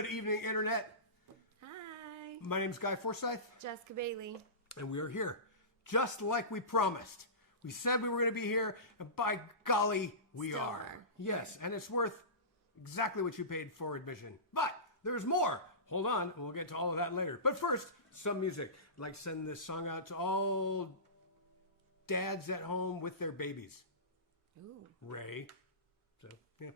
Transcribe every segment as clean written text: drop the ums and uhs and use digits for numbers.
Good evening, Internet. Hi. My name's Guy Forsyth. Jessica Bailey. And we are here, just like we promised. We said we were going to be here, and by golly, we Still are. Yes, and it's worth exactly what you paid for admission. But there's more. Hold on, and we'll get to all of that later. But first, some music. I'd like to send this song out to all dads at home with their babies. Ooh. Ray. So, yeah.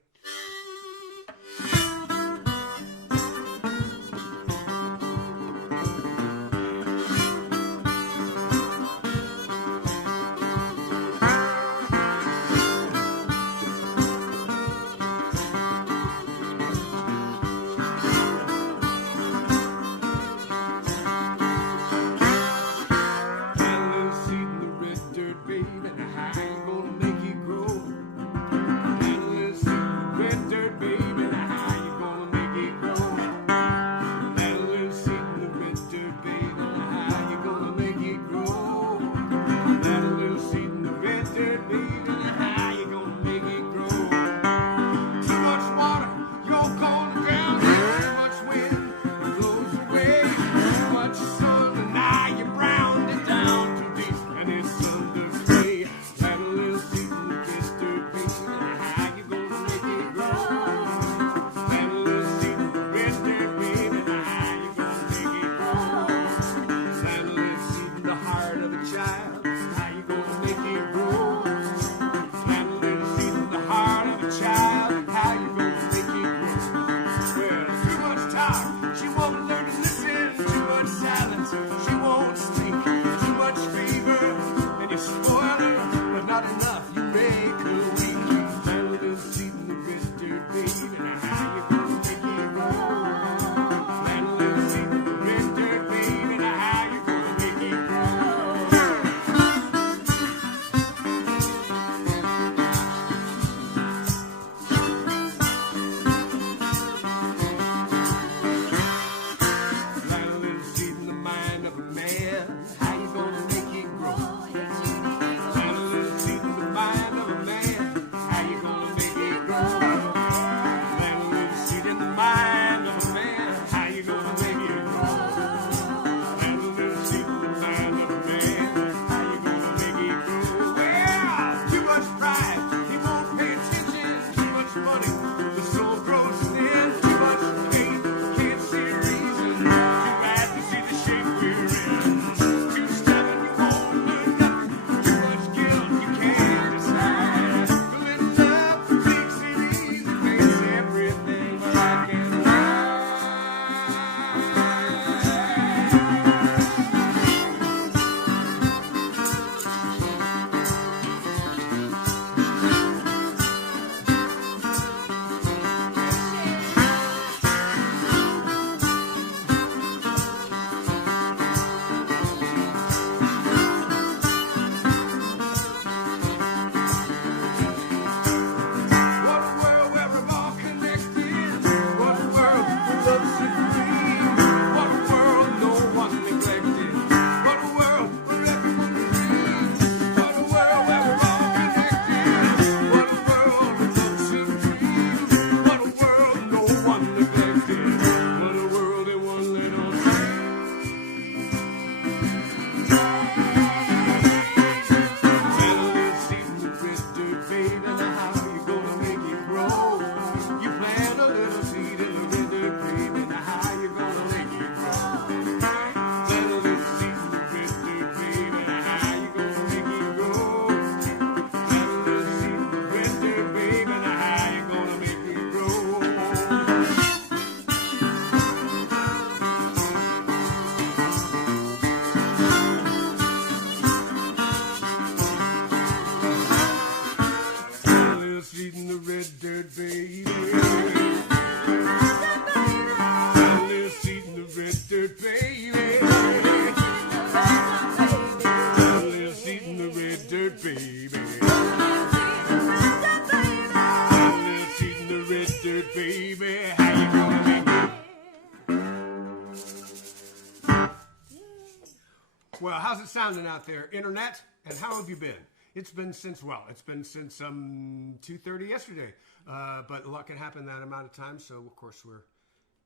Well, how's it sounding out there, Internet? And how have you been? It's been since 2:30 yesterday. But a lot can happen in that amount of time. So, of course, we're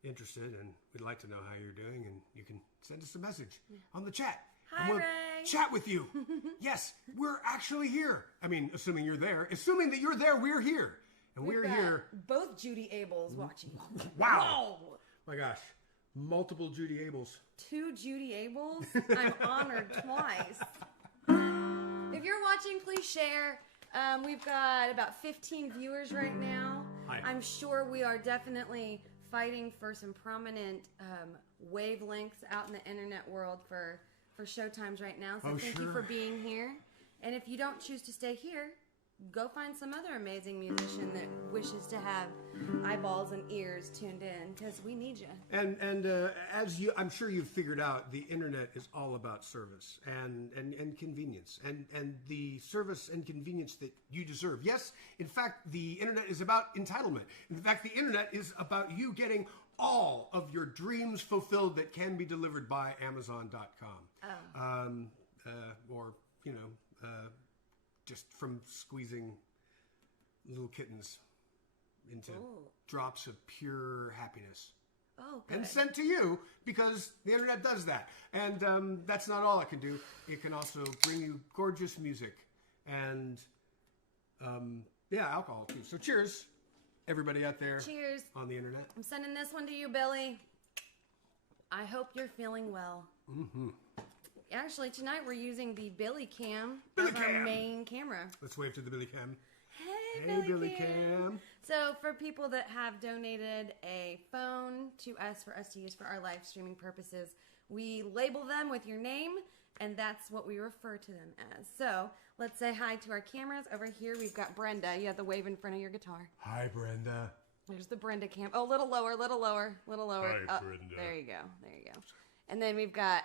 interested and we'd like to know how you're doing, and you can send us a message on the chat. Hi, and we'll Ray. chat with you. Yes, we're actually here. I mean, assuming you're there. Assuming that you're there, we're here. And we're got here. Both Judy Abels watching. Wow. My gosh. Multiple Judy Abels. 2 Judy Abels? I'm honored twice. If you're watching, please share. We've got about 15 viewers right now. Hi. I'm sure we are definitely fighting for some prominent wavelengths out in the internet world for showtimes right now. So thank you for being here. And if you don't choose to stay here, go find some other amazing musician that wishes to have eyeballs and ears tuned in, because we need you. And as I'm sure you've figured out, the internet is all about service and convenience and the service and convenience that you deserve. Yes, in fact, the internet is about entitlement. In fact, the internet is about you getting all of your dreams fulfilled that can be delivered by Amazon.com. Or, just from squeezing little kittens into drops of pure happiness. Oh, good. And sent to you, because the internet does that. And that's not all it can do. It can also bring you gorgeous music and, alcohol too. So cheers, everybody out there. Cheers. On the internet. I'm sending this one to you, Billy. I hope you're feeling well. Mm-hmm. Actually, tonight we're using the Billy Cam Billy as Cam. our main camera. Let's wave to the Billy Cam. Hey, Billy Cam. So for people that have donated a phone to us for us to use for our live streaming purposes, we label them with your name, and that's what we refer to them as. So let's say hi to our cameras. Over here we've got Brenda. You have the wave in front of your guitar. Hi, Brenda. There's the Brenda cam. Oh, little lower, little lower, little lower. Hi, Brenda. There you go. There you go. And then we've got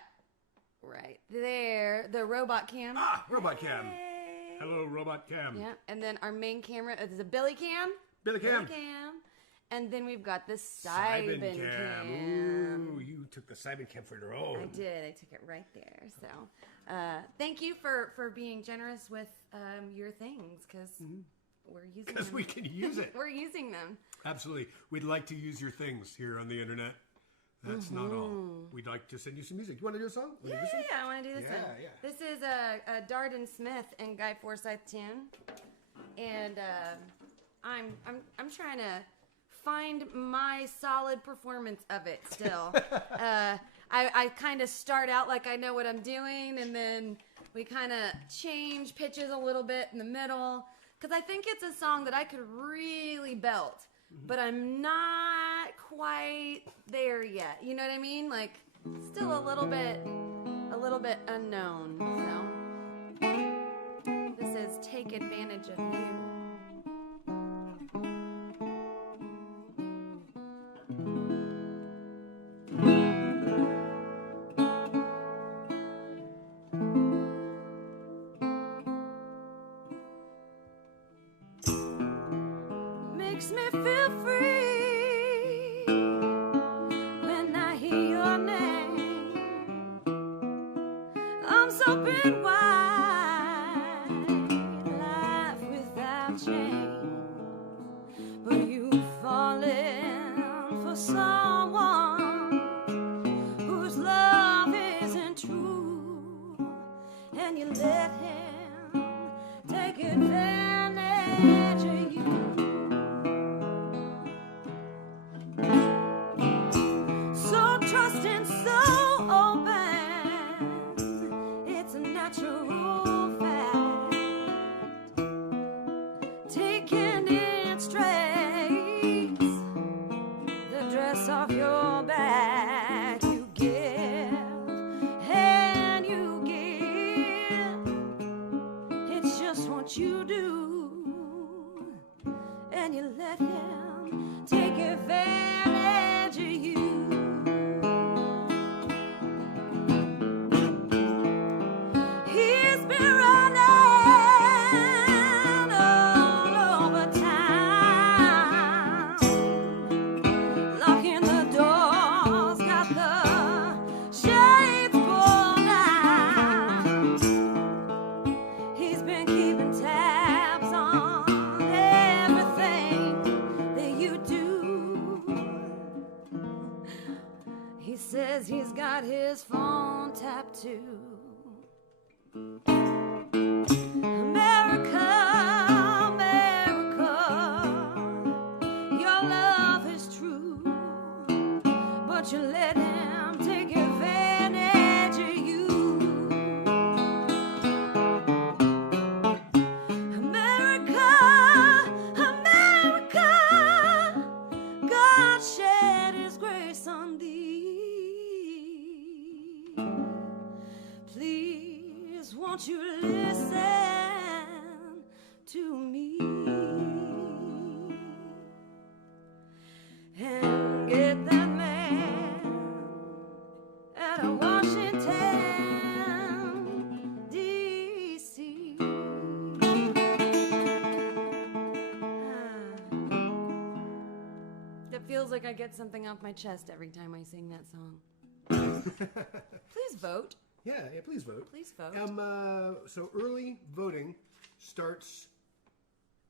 right there the robot cam. Ah, robot cam. Hey. Hello, robot cam. Yeah, and then our main camera is a Billy cam. Billy Cam. And then we've got the Simon cam. Ooh, you took the Simon cam for your own. I did. I took it right there. So thank you for being generous with your things, because we're using them. Because we can use it. We're using them. Absolutely. We'd like to use your things here on the internet. That's not all. We'd like to send you some music. You want to do a song? Yeah, I want to do this one. Yeah. This is a Darden Smith and Guy Forsyth tune, and I'm trying to find my solid performance of it still. I kind of start out like I know what I'm doing, and then we kind of change pitches a little bit in the middle, because I think it's a song that I could really belt, but I'm not quite there yet. You know what I mean? Like, still a little bit unknown. So this is Take Advantage of You. Makes me feel free when I hear your name. Arms open wide, life without change. But you've fallen for someone whose love isn't true, and you let him take advantage of you. So trust and so open, it's a natural He says he's got his phone tapped too. America, America, your love is true, but you let him take advantage of you. America, America, God shed his grace on thee. Please, won't you listen to me and get that man out of Washington, D.C. That feels like I get something off my chest every time I sing that song. Please vote. Yeah, please vote. Please vote. So early voting starts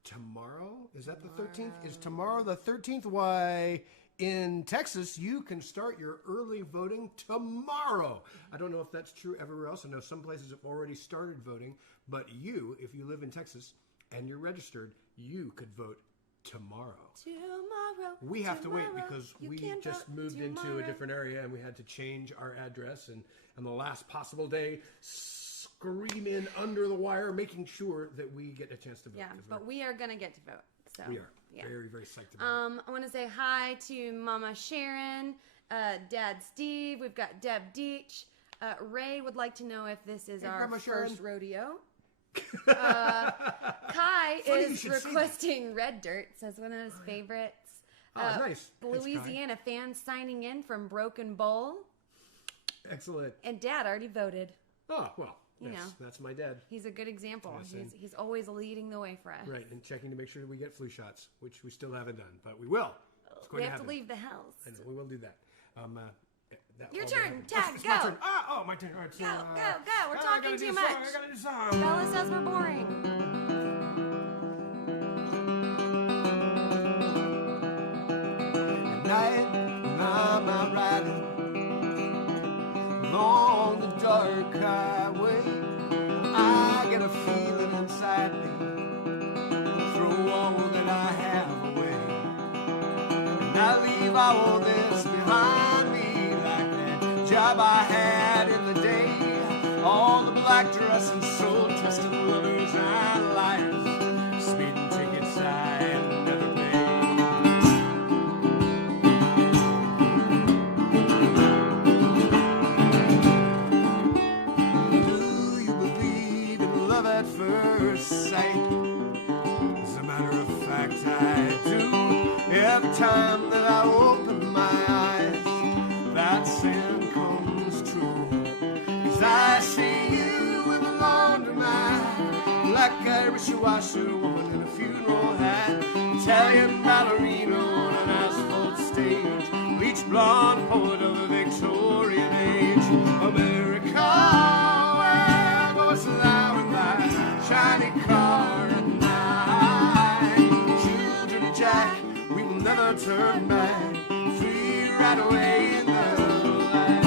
tomorrow. Is that the 13th? Is tomorrow the 13th? Why, in Texas, you can start your early voting tomorrow. I don't know if that's true everywhere else. I know some places have already started voting, but you, if you live in Texas and you're registered, you could vote tomorrow. We have to wait because we just moved into a different area and we had to change our address, and on the last possible day, screaming under the wire, making sure that we get a chance to vote. Yeah, but we are going to get to vote. So we are very, very psyched about it. I want to say hi to Mama Sharon, Dad Steve. We've got Deb Deach. Ray would like to know if this is our first rodeo. Kai is requesting Red Dirt. Says one of his favorites. Nice. Louisiana fans signing in from Broken Bowl. Excellent. And Dad already voted. Oh, well, that's my dad. He's a good example. Yes, he's always leading the way for us. Right, and checking to make sure that we get flu shots, which we still haven't done, but we will. We have to leave the house. I know, we will do that. Your turn. Tag, it's go. My turn. My turn. All right, so, go. We're talking too much. I gotta do song. Bella says we're boring. At night, I'm out riding along the dark highway. I get a feeling inside me, throw all that I have away, and I leave all this behind me, like that job I had in the day, all the black dress and soul twisted lovers and liars, speeding tickets I never paid. Do you believe in love at first sight? As a matter of fact, I do. Every time that I open my eyes, that sin comes true. 'Cause I see you in the laundromat, black Irish washer woman in a funeral hat, Italian ballerina on an asphalt stage, bleach blonde poet of the Victorian age. America, where goes thou in thy shiny car at night? Children of Jack, we will never turn back, free right away in the light.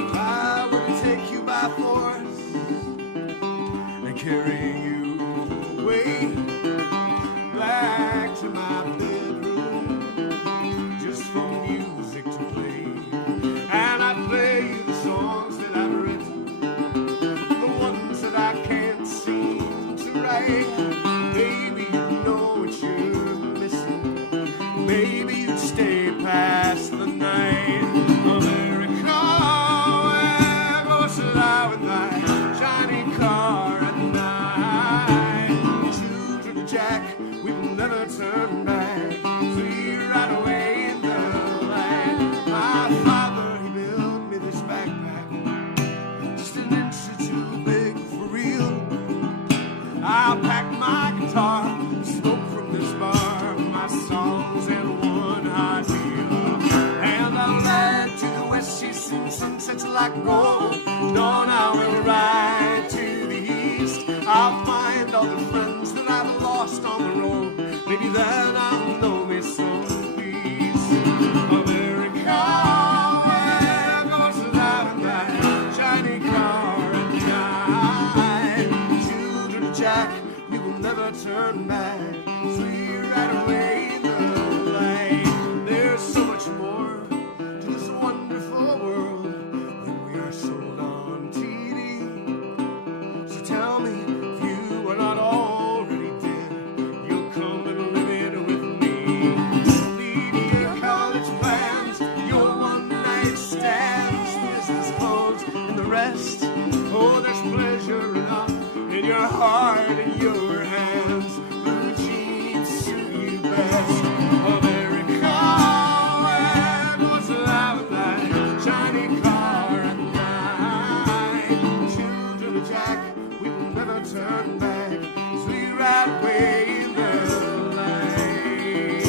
If I were to take you by force and carry you away back to my bedroom, just for music to play, and I play the songs that I've written, the ones that I can't seem to write. Maybe you know what you're missing. Maybe you'd stay past the night. America, where goes thou in thy shiny car at night? nights and sunsets like gold. Dawn I will ride to the east. I'll find all the friends that I've lost on the road. Maybe then I'll know me some peace. America, where goes thou in thy shiny car at night? Children of Jack, we will never turn back. Sweet right away in the light. There's so much more to this wonderful world than we are sold on TV. So tell me if you are not already dead, you'll come and live it with me. Leave your college plans, your one-night stands, business clothes, and the rest. Oh, there's pleasure enough in your heart and your hands. Blue jeans suit you best. America, where goes thou in thy shiny car at night? Children of Jack, we will never turn back as we ride away in the light.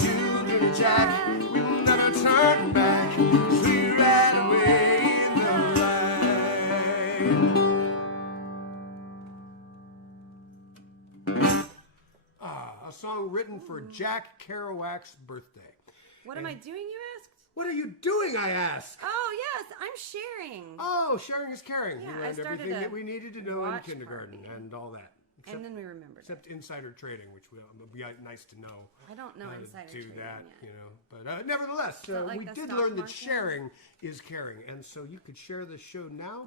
Children of Jack, we will never turn back as we ride away in the light. A song written for Jack Kerouac's birthday. What am I doing, you asked? What are you doing, I asked? Oh, yes, I'm sharing. Oh, sharing is caring. Yeah, We I learned started everything a that we needed to know in watch kindergarten party. and all that. And then we remembered. Except insider trading, which would be nice to know. I don't know how to insider do trading that, yet. you know. But nevertheless, that like we the did stock learn that market? sharing is caring, and so you could share the show now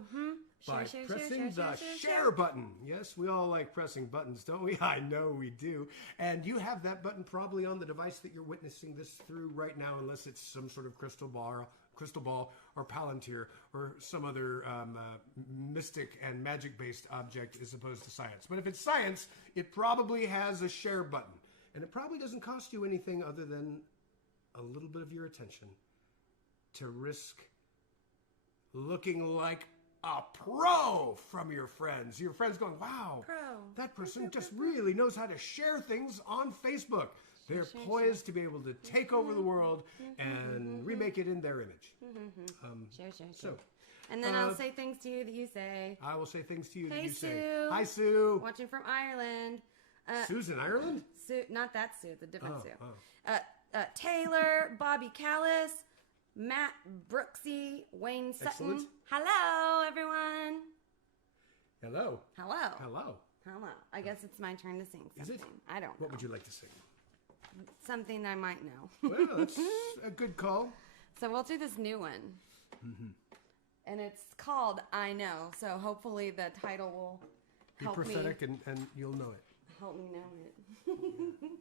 by Share, pressing the share. share button. Yes, we all like pressing buttons, don't we? I know we do. And you have that button probably on the device that you're witnessing this through right now, unless it's some sort of crystal ball or Palantir or some other mystic and magic-based object as opposed to science. But if it's science, it probably has a share button. And it probably doesn't cost you anything other than a little bit of your attention to risk looking like a pro from your friends. Your friends going, wow, Pro. that person just really knows how to share things on Facebook. They're poised to be able to take over the world and remake it in their image. Share. So, And then I'll say things to you that you say. I will say things to you that Hey, you say. Sue. Hi, Sue. Watching from Ireland. Sue's in Ireland? Sue, not that Sue, the different Sue. Oh. Taylor, Bobby Callis, Matt Brooksy, Wayne Sutton. Excellent. Hello, everyone. Hello. Hello. Hello. Hello. I guess it's my turn to sing something. Is it? I don't know. What would you like to sing? Something I might know. Well, that's a good call. So we'll do this new one. And it's called I Know. So hopefully the title will Be help prophetic me. and you'll know it. Help me know it.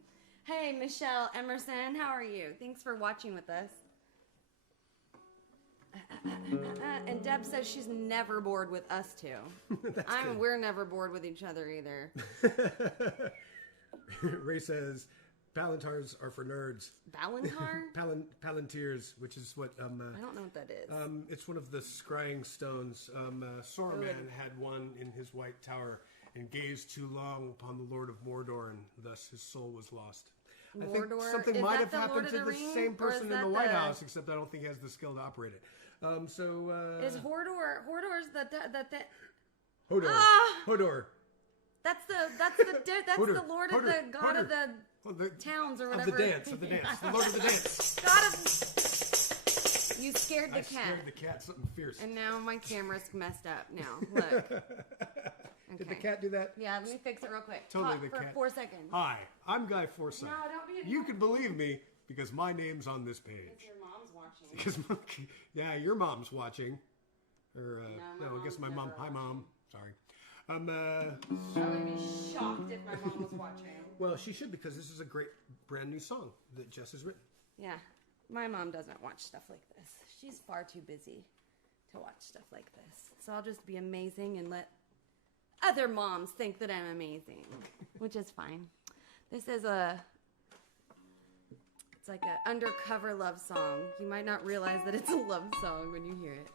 Hey, Michelle Emerson, how are you? Thanks for watching with us. And Deb says she's never bored with us two. We're never bored with each other either. Ray says, Palantars are for nerds. Balantar? Palantirs, which is what... I don't know what that is. it's one of the scrying stones. Saruman had one in his White Tower and gazed too long upon the Lord of Mordor, and thus his soul was lost. I think Mordor? something Is might that have the happened Lord to of the the Rings, same or is person in that the White the- House, except I don't think he has the skill to operate it. Is Hordor's the Hodor. Ah! Hodor. that's Hodor. the Lord of Hodor. the God of Hodor. the Well, the towns or of whatever. the dance, the Lord of the dance. God of You scared the I cat. scared the cat something fierce. And now my camera's messed up now. Look. Did the Okay. cat do that? Yeah, let me fix it real quick. Totally Talk the for cat. 4 seconds. Hi, I'm Guy Forsyth. No, don't be a You can believe me because my name's on this page. Your mom's watching. Because yeah, your mom's watching. Or my no, I guess my mom's mom. never Hi, mom. Sorry. I would be shocked if my mom was watching. Well, she should because this is a great brand new song that Jess has written. Yeah, my mom doesn't watch stuff like this. She's far too busy to watch stuff like this. So I'll just be amazing and let other moms think that I'm amazing, which is fine. This is it's like an undercover love song. You might not realize that it's a love song when you hear it.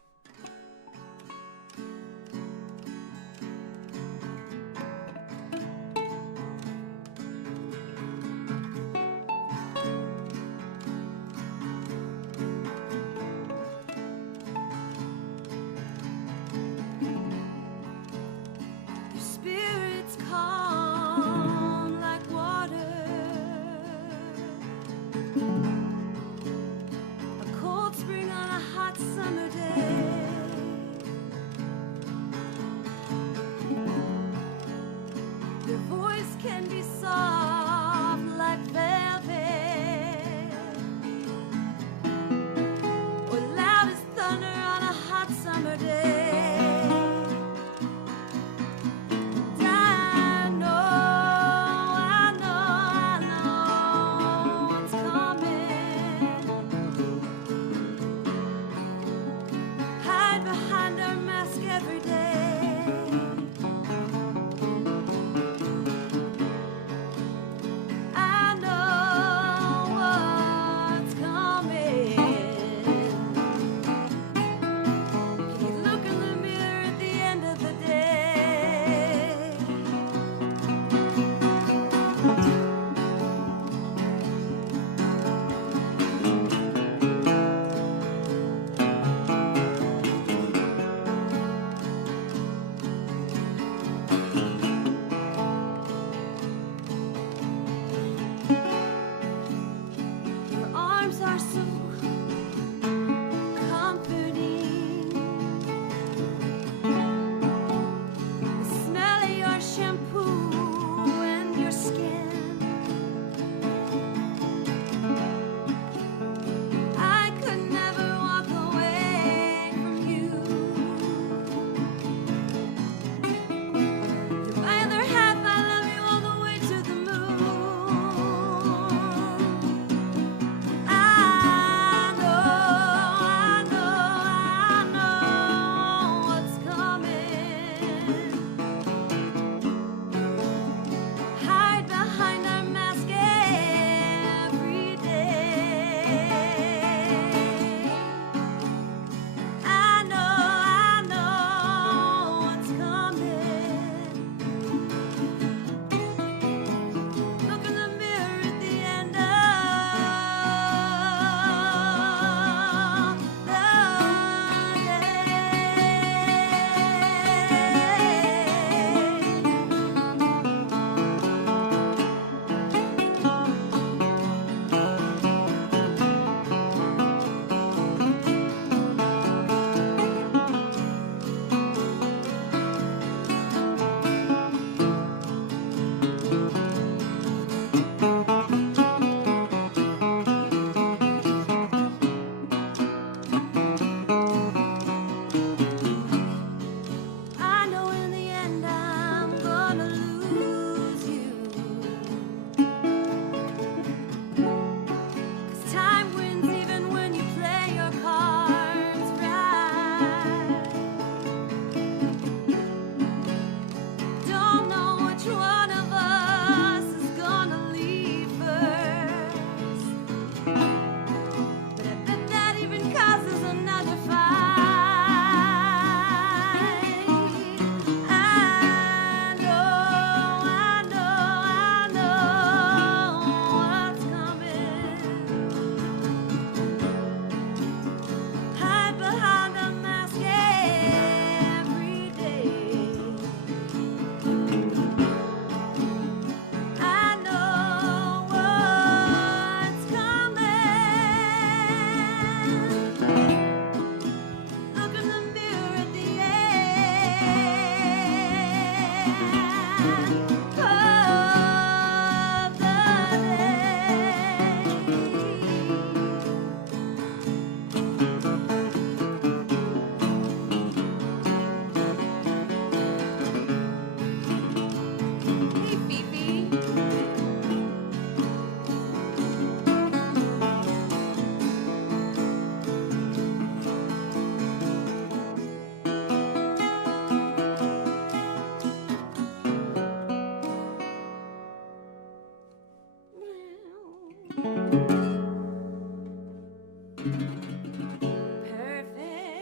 Perfect.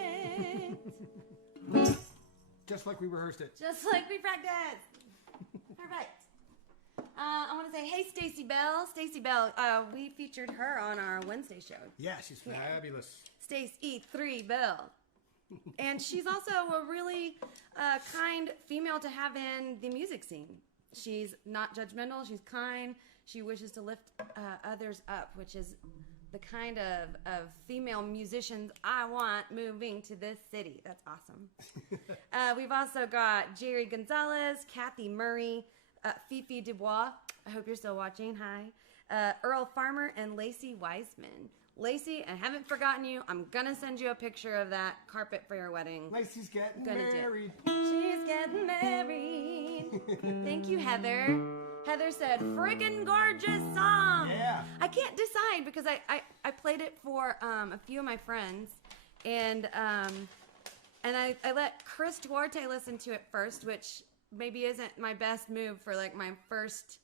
Just like we rehearsed it. Just like we practiced. Perfect. I want to say, hey, Stacy Bell. Stacy Bell, we featured her on our Wednesday show. Yeah, she's fabulous. Stace E3 Bell. And she's also a really kind female to have in the music scene. She's not judgmental. She's kind. She wishes to lift others up, which is the kind of female musicians I want moving to this city. That's awesome. We've also got Jerry Gonzalez, Kathy Murray, Fifi Dubois. I hope you're still watching. Hi. Earl Farmer and Lacey Wiseman. Lacey, I haven't forgotten you. I'm going to send you a picture of that carpet for your wedding. Lacey's getting married. She's getting married. Thank you, Heather. Heather said, friggin' gorgeous song. Yeah. I can't decide because I played it for a few of my friends. And I let Chris Duarte listen to it first, which maybe isn't my best move for like my first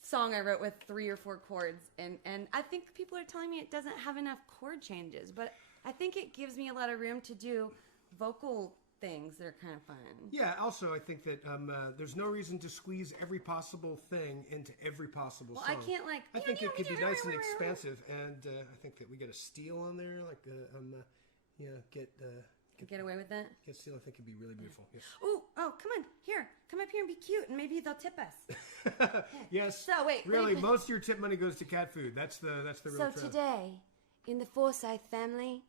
song I wrote with 3 or 4 chords. And I think people are telling me it doesn't have enough chord changes, but I think it gives me a lot of room to do vocal things that are kind of fun. Yeah, also I think that there's no reason to squeeze every possible thing into every possible song. Well, I can't like... I think it could be nice and expansive, and I think that we get a steal on there, like, get away with that? Get steal, I think it'd be really beautiful. Yes. Ooh, come on, here, come up here and be cute, and maybe they'll tip us. Yes. So wait, really, most of your tip money goes to cat food. That's the real So trap. today, in the Forsyth family,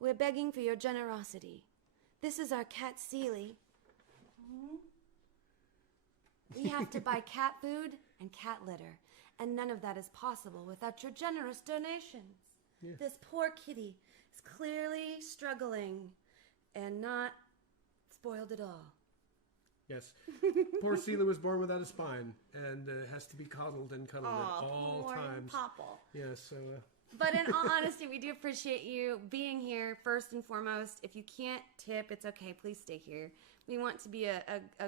we're begging for your generosity. This is our cat Seely. We have to buy cat food and cat litter, and none of that is possible without your generous donations. Yeah. This poor kitty is clearly struggling and not spoiled at all. Yes. Poor Celia was born without a spine and has to be coddled and cuddled at all times. Popple. Yeah, so... But in all honesty, we do appreciate you being here first and foremost. If you can't tip, it's okay. Please stay here. We want to be a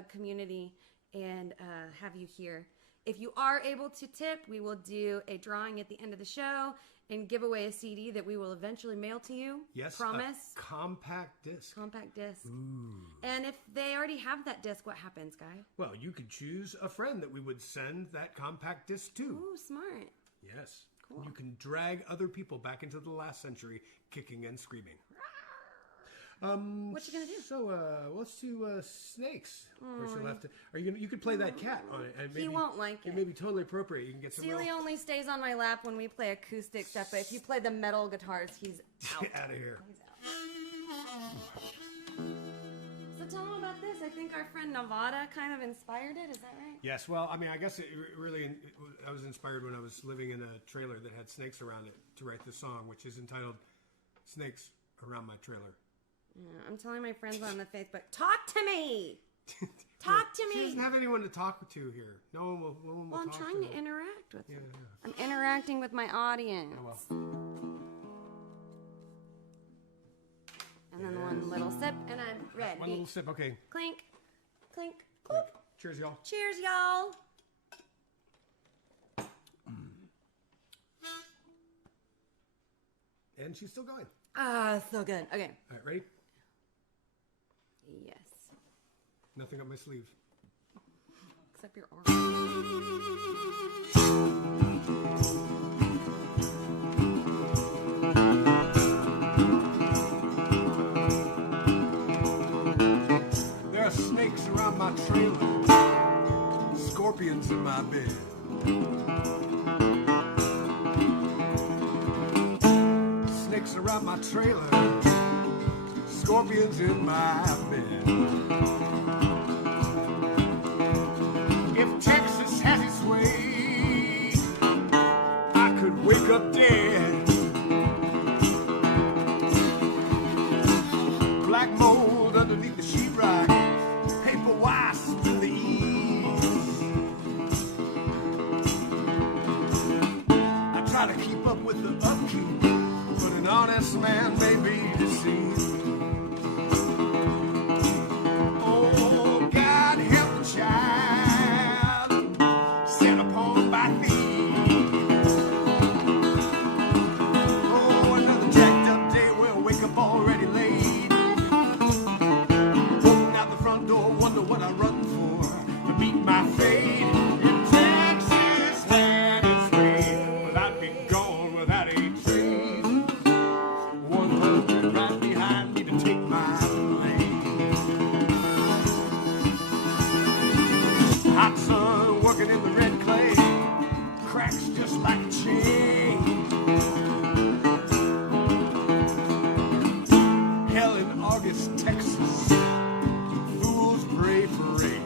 community and have you here. If you are able to tip, we will do a drawing at the end of the show and give away a CD that we will eventually mail to you. Yes. Promise. A compact disc. Compact disc. Ooh. And if they already have that disc, what happens, Guy? Well, you could choose a friend that we would send that compact disc to. Ooh, smart. Yes. Cool. You can drag other people back into the last century, kicking and screaming. What you gonna do? So let's do snakes. First you left. Are you gonna? You could play that cat on it, and maybe He won't like it. It may be totally appropriate. You can get some. Seely only stays on my lap when we play acoustic stuff, but if you play the metal guitars, he's out. Get out of here. So tell them about this. I think our friend Nevada kind of inspired it. Is that right? Yes. Well, I mean, I guess I was inspired when I was living in a trailer that had snakes around it to write this song, which is entitled "Snakes Around My Trailer." Yeah, I'm telling my friends on the Facebook, talk to me. Talk to She me. doesn't have anyone to talk to here. No one will Well, I'm talk trying to to her. interact with them. Yeah. I'm interacting with my audience. Oh, well. And then one little sip, and I'm ready. One little sip. Okay. Clink, clink. Quick. Oop. Cheers, y'all. Cheers, y'all. And she's still going. Ah, so good. Okay. All right, ready? Yes. Nothing up my sleeve. Except your arm. There are snakes around my trailer, scorpions in my bed. Snakes around my trailer, scorpions in my bed. If Texas has its way, I could wake up dead. Black mold underneath the sheetrock, paper wasps in the eaves. I try to keep up with the upkeep, but an honest man may be deceived. Oh, God help the child set upon by thieves. Texas. Fools pray for rain.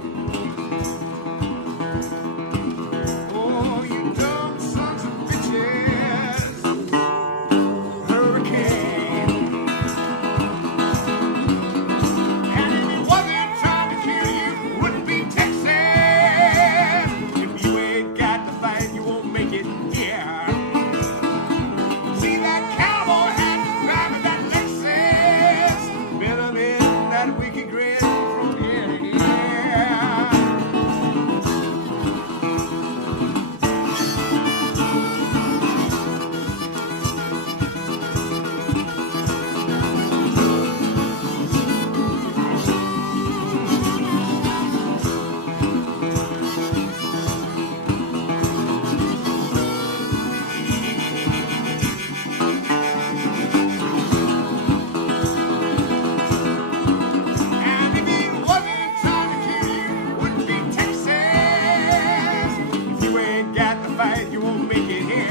Oh, you dumb sons of bitches. Hurricane. And if it wasn't trying to kill you, wouldn't be Texas. If you ain't got the fight, you won't make it here. See that cowboy hat driving that Lexus, venom in that wicked grin from ear to ear. And if he wasn't trying to kill you, wouldn't be Texas. If you ain't got the fight, you won't make it here.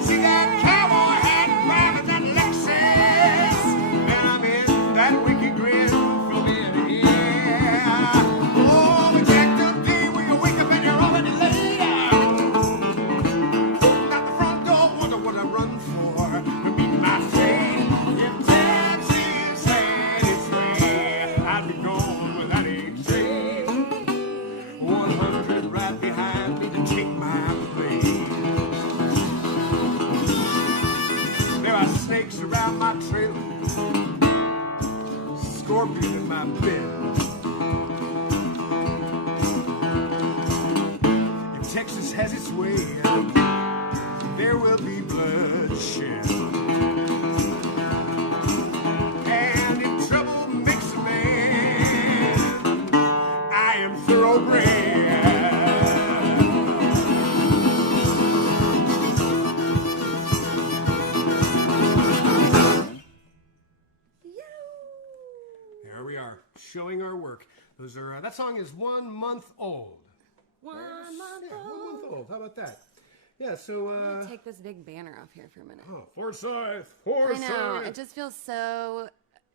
See that cowboy hat driving that Lexus, venom in that wicked grin from ear to ear. Oh, Detective D, when you wake up and you're already late. Open out the front door, wonder what I run for. Repeat my fate. If Texas had its way, I'd be gone without a trace. 100 right behind me to take my place. There are snakes around my trail, scorpion in my bed. If Texas has its way, there will be bloodshed. And if trouble makes a man, I am thoroughbred. There we are, showing our work. Those are that song is 1 month old. 1 month Yeah, 1 old. month old. How about that? Yeah. So. I'm gonna take this big banner off here for a minute. Oh, Forsyth. I Forsyth. know, it just feels so.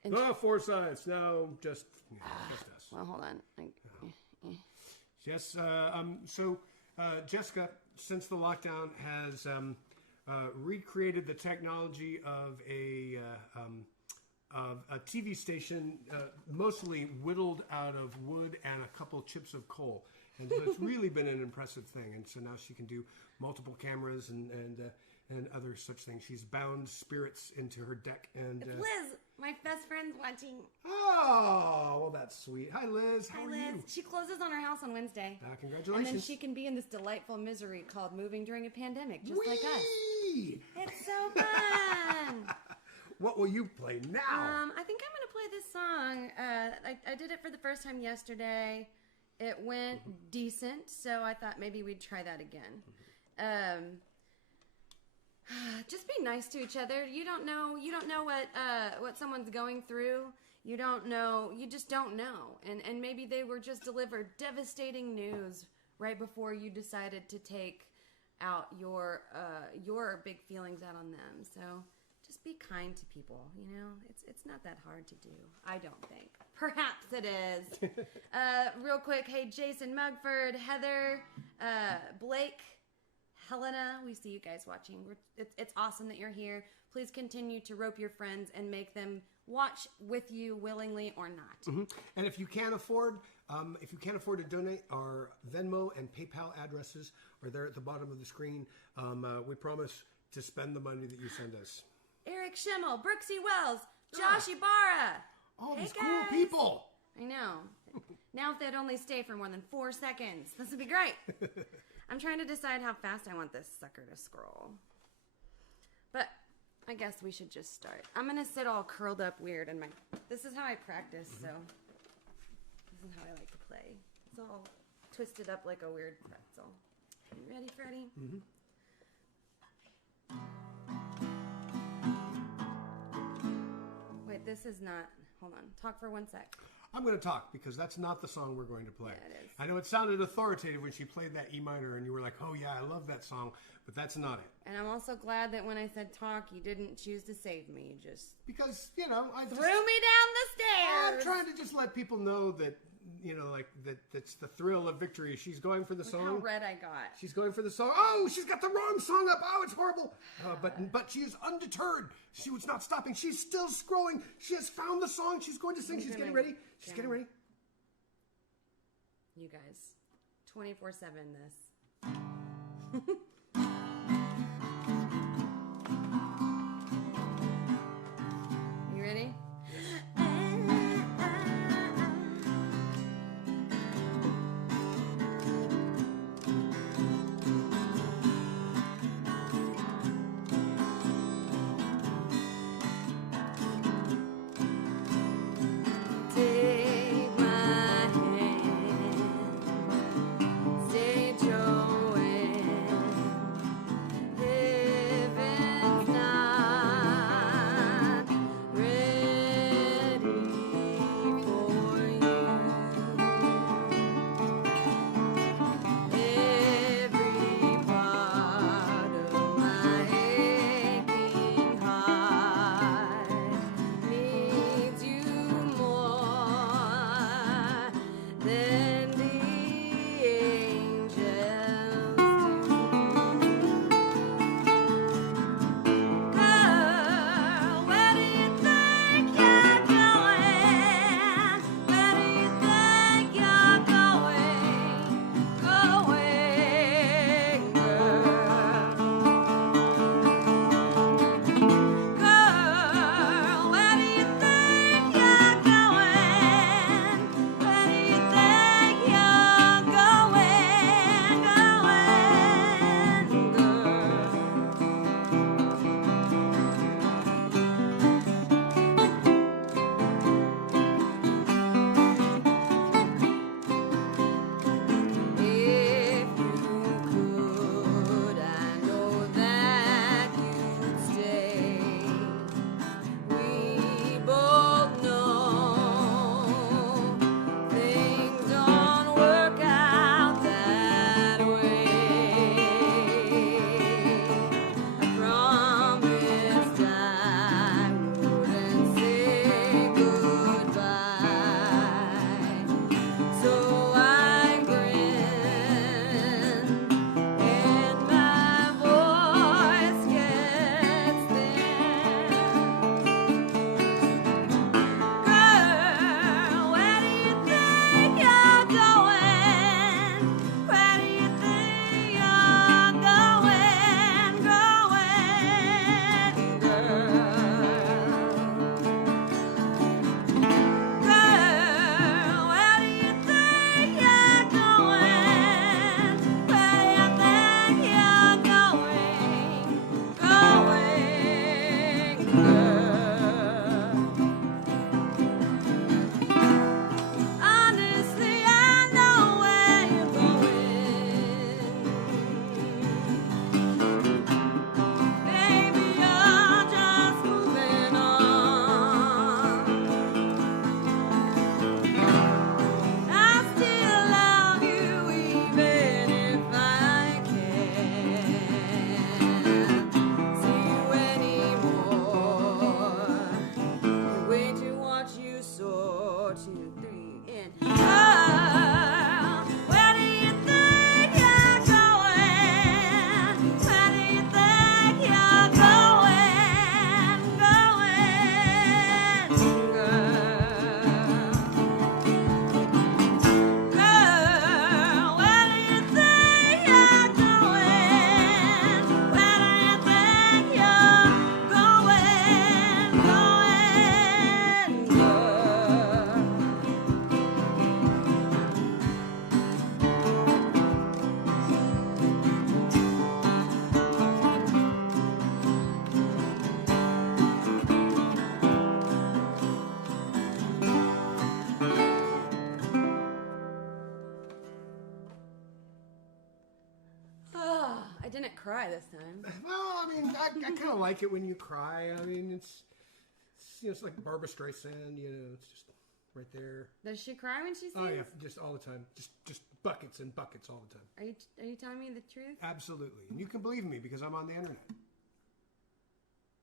The Forsyths. No, just us. Well, hold on. Yes. Jessica, since the lockdown, has recreated the technology of a TV station, mostly whittled out of wood and a couple chips of coal, and so it's really been an impressive thing. And so now she can do multiple cameras and other such things. She's bound spirits into her deck. And Liz, my best friend's watching. oh, well, that's sweet. Hi, Liz. How Hi, are Liz. you? She closes on her house on Wednesday. Congratulations. And then she can be in this delightful misery called moving during a pandemic, just like us. Whee! It's so fun. What will you play now? I think I'm gonna play this song. I did it for the first time yesterday. It went decent, so I thought maybe we'd try that again. Just be nice to each other. You don't know what someone's going through. You just don't know. And maybe they were just delivered devastating news right before you decided to take out your big feelings out on them. So just be kind to people, It's not that hard to do. I don't think. Perhaps it is. Real quick, hey, Jason Mugford, Heather, Blake, Helena, we see you guys watching. It's awesome that you're here. Please continue to rope your friends and make them watch with you willingly or not. Mm-hmm. And if you can't afford to donate, our Venmo and PayPal addresses are there at the bottom of the screen. We promise to spend the money that you send us. Eric Schimmel, Brooksy Wells, Josh Ibarra. All Hey, these guys. cool people. I know. Now if they'd only stay for more than 4 seconds, this would be great. I'm trying to decide how fast I want this sucker to scroll. But I guess we should just start. I'm going to sit all curled up weird in my... This is how I practice, so... This is how I like to play. It's all twisted up like a weird pretzel. You ready, Freddie? Mm-hmm. Wait, this is not... Hold on. Talk for 1 sec. I'm going to talk because that's not the song we're going to play. Yeah, it is. I know it sounded authoritative when she played that E minor and you were like, oh yeah, I love that song, but that's not it. And I'm also glad that when I said talk, you didn't choose to save me. You just Because, I threw me down the stairs. I'm trying to just let people know that, like that's the thrill of victory. She's going for the Look song. how red I got. She's going for the song. Oh, she's got the wrong song up. Oh, it's horrible. But she is undeterred. She was not stopping. She's still scrolling. She has found the song. She's going to sing. She's getting ready. She's getting ready. You guys, 24/7 this. You ready? Take my hand, stay joined. Heaven's not ready for you. Every part of my aching heart needs you more than the angels do. Girl, where do you think you're going? Where do you think you're going? Going, girl. Girl, where do you think you're going? Where do you think you're going? Going, girl. If you could, I know that you'd stay. We both know things don't work out that way. I promised I wouldn't say goodbye. So I grin, and my voice gets thin. Girl, where do you think you're going? Where do you think you're going? Going, girl. Girl, where do you think you're going? Where do you think you're going? Going, girl. Honestly, I know where you're going. Baby, you're just moving on. I still love you even if I can't see you anymore. Can't wait to watch you soar. 2, 3, and girl, where do you think you're going? Where do you think you're going? Going, girl. Girl, where do you think you're going? Where do you think you're going? Going, girl. I didn't cry this time. Well, I mean, I kind of like it when you cry. I mean, it's like Barbra Streisand, it's just right there. Does she cry when she sings? Oh yeah, just all the time. Just buckets and buckets all the time. Are you telling me the truth? Absolutely, and you can believe me because I'm on the internet.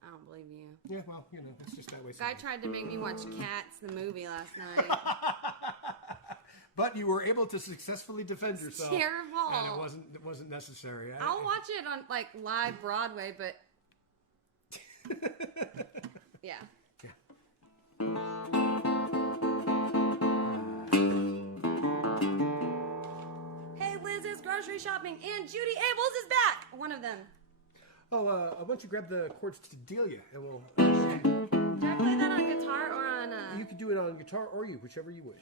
I don't believe you. Yeah, well, it's just that way. Guy tried to make me watch Cats, the movie, last night. But you were able to successfily defend yourself. Terrible. And it wasn't necessary. I'll watch it on like live Broadway, but yeah. Hey, Liz is grocery shopping, and Judy Abels is back. One of them. Oh, why don't you grab the chords to Delia, and we'll. Do I play that on guitar or on? You could do it on guitar or whichever you wish.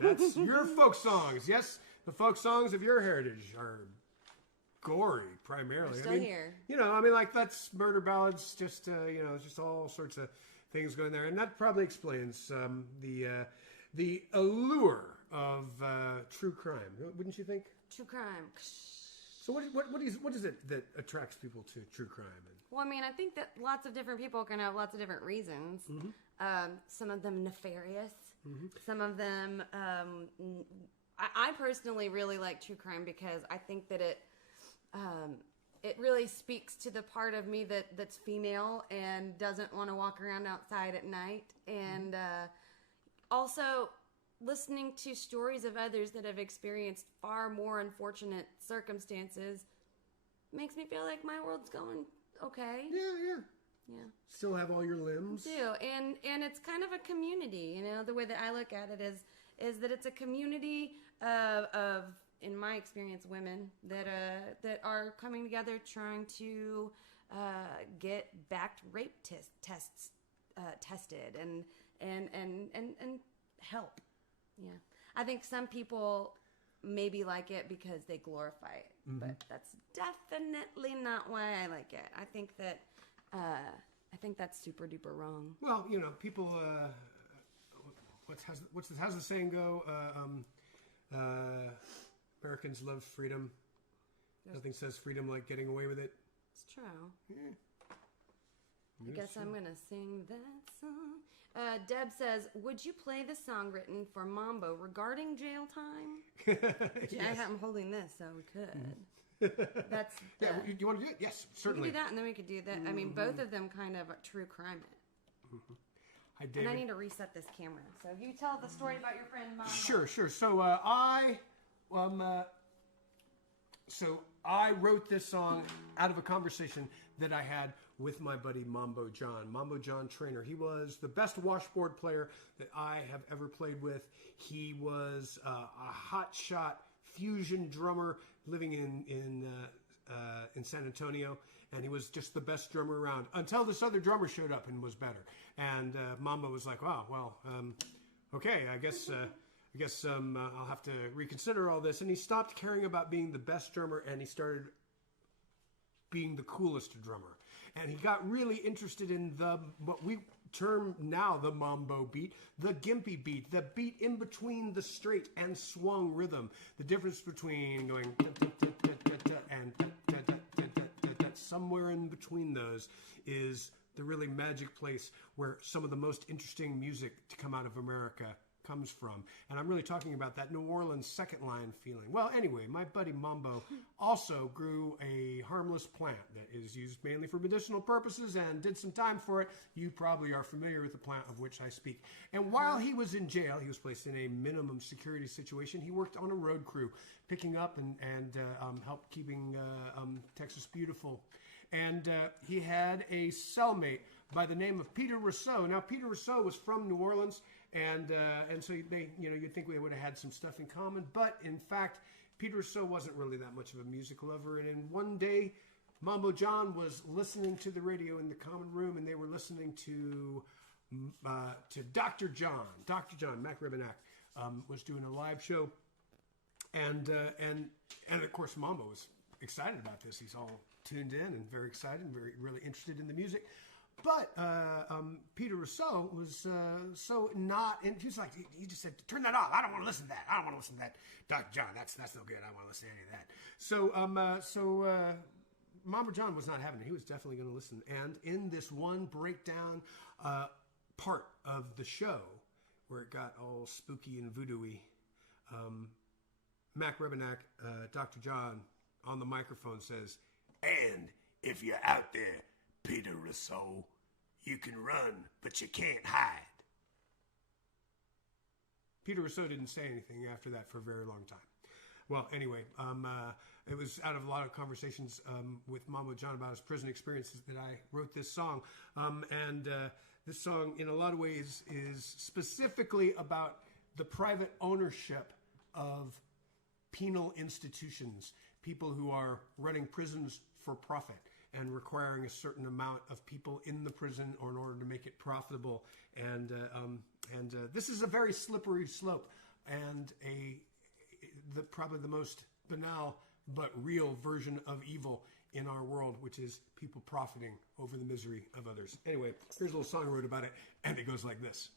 That's your folk songs. Yes, the folk songs of your heritage are gory primarily. We're still here. Like that's murder ballads, just just all sorts of things going there, and that probably explains the allure of true crime, wouldn't you think? True crime. So what is it that attracts people to true crime? Well, I mean, I think that lots of different people can have lots of different reasons. Some of them nefarious. Some of them, I personally really like true crime because I think that it really speaks to the part of me that's female and doesn't want to walk around outside at night. And also listening to stories of others that have experienced far more unfortunate circumstances makes me feel like my world's going okay. Yeah. Still have all your limbs. I do. And it's kind of a community, you know, the way that I look at it is that it's a community of in my experience, women that are coming together trying to get backed rape tests tested and help. Yeah, I think some people maybe like it because they glorify it, but that's definitely not why I like it. I think that's super duper wrong. Well, you know, people. How's the saying go? Americans love freedom. Nothing says freedom like getting away with it. It's true. Yeah. I guess I'm going to sing that song. Deb says, would you play the song written for Mambo regarding jail time? Yes. I'm holding this, so we could. That's yeah. Do you want to do it? Yes, certainly. We could do that, and then we could do that. I mean, both of them kind of true crime it. Hi, David. And I need to reset this camera. So you tell the story about your friend Mambo. Sure. So I wrote this song out of a conversation that I had with my buddy Mambo John Trainer. He was the best washboard player that I have ever played with. He was a hotshot fusion drummer living in San Antonio, and he was just the best drummer around until this other drummer showed up and was better. And Mambo was like, "Wow, well, okay, I guess I'll have to reconsider all this." And he stopped caring about being the best drummer, and he started being the coolest drummer. And he got really interested in what we term now the mambo beat, the gimpy beat, the beat in between the straight and swung rhythm. The difference between going and somewhere in between those is the really magic place where some of the most interesting music to come out of America comes from. And I'm really talking about that New Orleans second line feeling. Well, anyway, my buddy Mambo also grew a harmless plant that is used mainly for medicinal purposes and did some time for it. You probably are familiar with the plant of which I speak. And while he was in jail, he was placed in a minimum security situation. He worked on a road crew, picking up and helped keeping Texas beautiful. And he had a cellmate by the name of Peter Rousseau. Now, Peter Rousseau was from New Orleans, and so they, you'd think they would have had some stuff in common, but in fact, Peter Rousseau wasn't really that much of a music lover. And then one day, Mambo John was listening to the radio in the common room, and they were listening to Dr. John. Dr. John, Mac Rebenak, was doing a live show, and of course, Mambo was excited about this. He's all tuned in and very excited and really interested in the music. But Peter Rousseau was so not, and he was like, he just said, "Turn that off. I don't want to listen to that. I don't want to listen to that, Dr. John. That's no good. I don't want to listen to any of that." So Mambo John was not having it. He was definitely going to listen. And in this one breakdown part of the show where it got all spooky and voodoo-y, Mac Rebenak, Dr. John, on the microphone says, "And if you're out there, Peter Rousseau, you can run, but you can't hide." Peter Rousseau didn't say anything after that for a very long time. Well, anyway, it was out of a lot of conversations with Mambo John about his prison experiences that I wrote this song. And this song, in a lot of ways, is specifically about the private ownership of penal institutions, people who are running prisons for profit and requiring a certain amount of people in the prison in order to make it profitable. And this is a very slippery slope, and probably the most banal but real version of evil in our world, which is people profiting over the misery of others. Anyway, here's a little song I wrote about it, and it goes like this.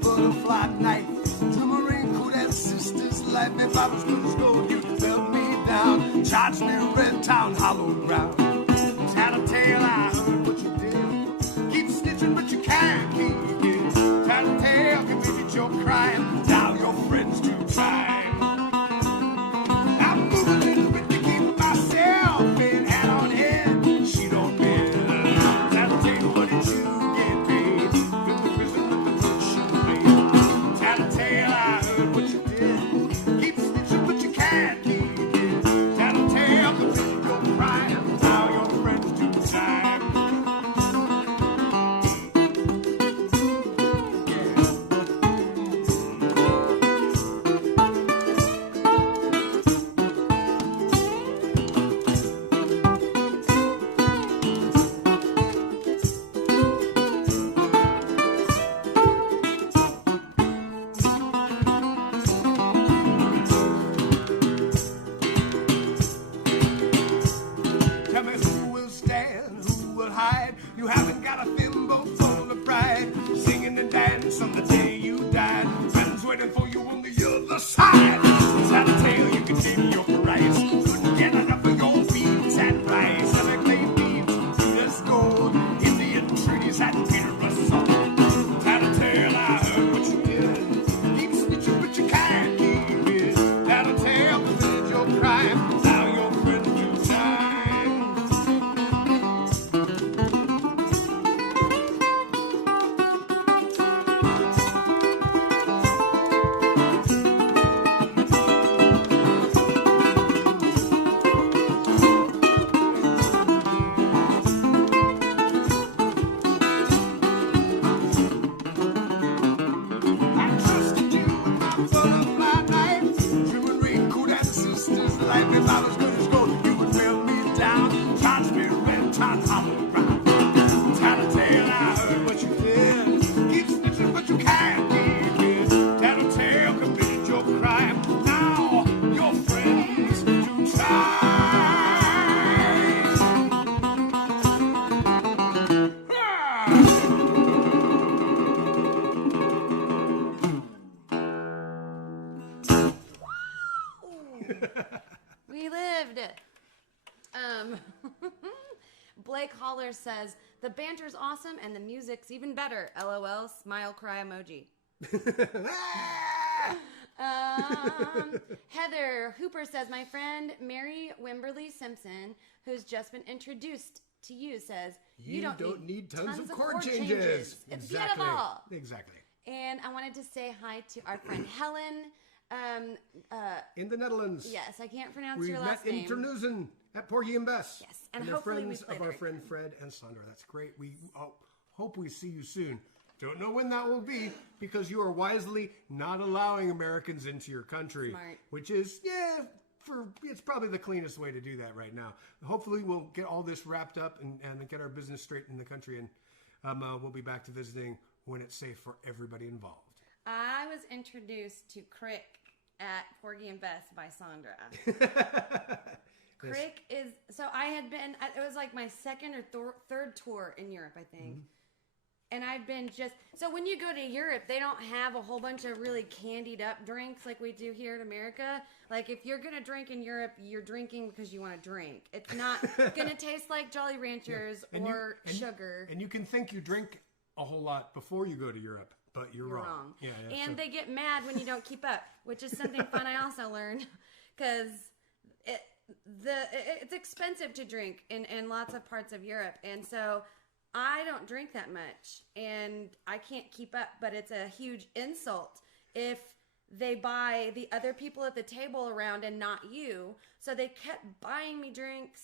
butterfly night. To Marine Corps and sister's life. If I was good as gold, you'd melt me down. Charge me red town, hollow ground. Tattletale, I heard what you did. Keep snitching, but you can't keep it. Tattletale, committed your crime. Now your friends do time. I'm moving a little bit to keep myself in. Hat on head, she don't bend. Tattletale, what did you get paid? From the prison with the pushing blade. Tattletale, I heard what you did. Keep snitching, but you can't keep it. Tattletale, committed your crime. Now your friends do time. Tell me who will stand, who will hide. You haven't got a thimble full of pride. Singing and dance on the day you died. Friends waiting for you on the other side. Tattletale, you can give your price. Couldn't get enough of your beans and rice. Everglade beans, Judas gold. Indian treaties and parasol. Tattletale, I heard what you did. Keep snitching, but you can't keep it. Tattletale, committed your crime. Now your friends do time. I trusted you with my butterfly knife. To Marine Corps and sister's life. If I was good as gold, you would melt me down. Charge me red, time, hollow ground. Tattletale, I heard what you did. Keep snitching, but you can't keep it. Tattletale, committed your crime. Now your friends do time. We lived. Blake Holler says the banter's awesome and the music's even better. LOL. Smile cry emoji. Heather Hooper says my friend Mary Wimberly Simpson, who's just been introduced to you, says You don't need tons of chord changes. It's Exactly. beautiful. Exactly. And I wanted to say hi to our friend Helen. In the Netherlands. Yes, I can't pronounce We your met last in name. Turneuzen at Porgy and Bess. Yes, and they're hopefully we friends play of our there friend again. Fred and Sandra. That's great. We hope we see you soon. Don't know when that will be because you are wisely not allowing Americans into your country. Smart. Which is, it's probably the cleanest way to do that right now. Hopefully we'll get all this wrapped up and get our business straight in the country, and we'll be back to visiting when it's safe for everybody involved. I was introduced to Crick at Porgy and Bess by Sandra. Crick is, so I had been, it was like my second or third tour in Europe, I think. Mm-hmm. And I've been so when you go to Europe, they don't have a whole bunch of really candied up drinks like we do here in America. Like if you're going to drink in Europe, you're drinking because you want to drink. It's not going to taste like Jolly Ranchers or sugar. And you can think you drink a whole lot before you go to Europe, but you're wrong. Yeah, and they get mad when you don't keep up, which is something fun I also learned because it's expensive to drink in lots of parts of Europe. And so I don't drink that much and I can't keep up, but it's a huge insult if they buy the other people at the table around and not you. So they kept buying me drinks.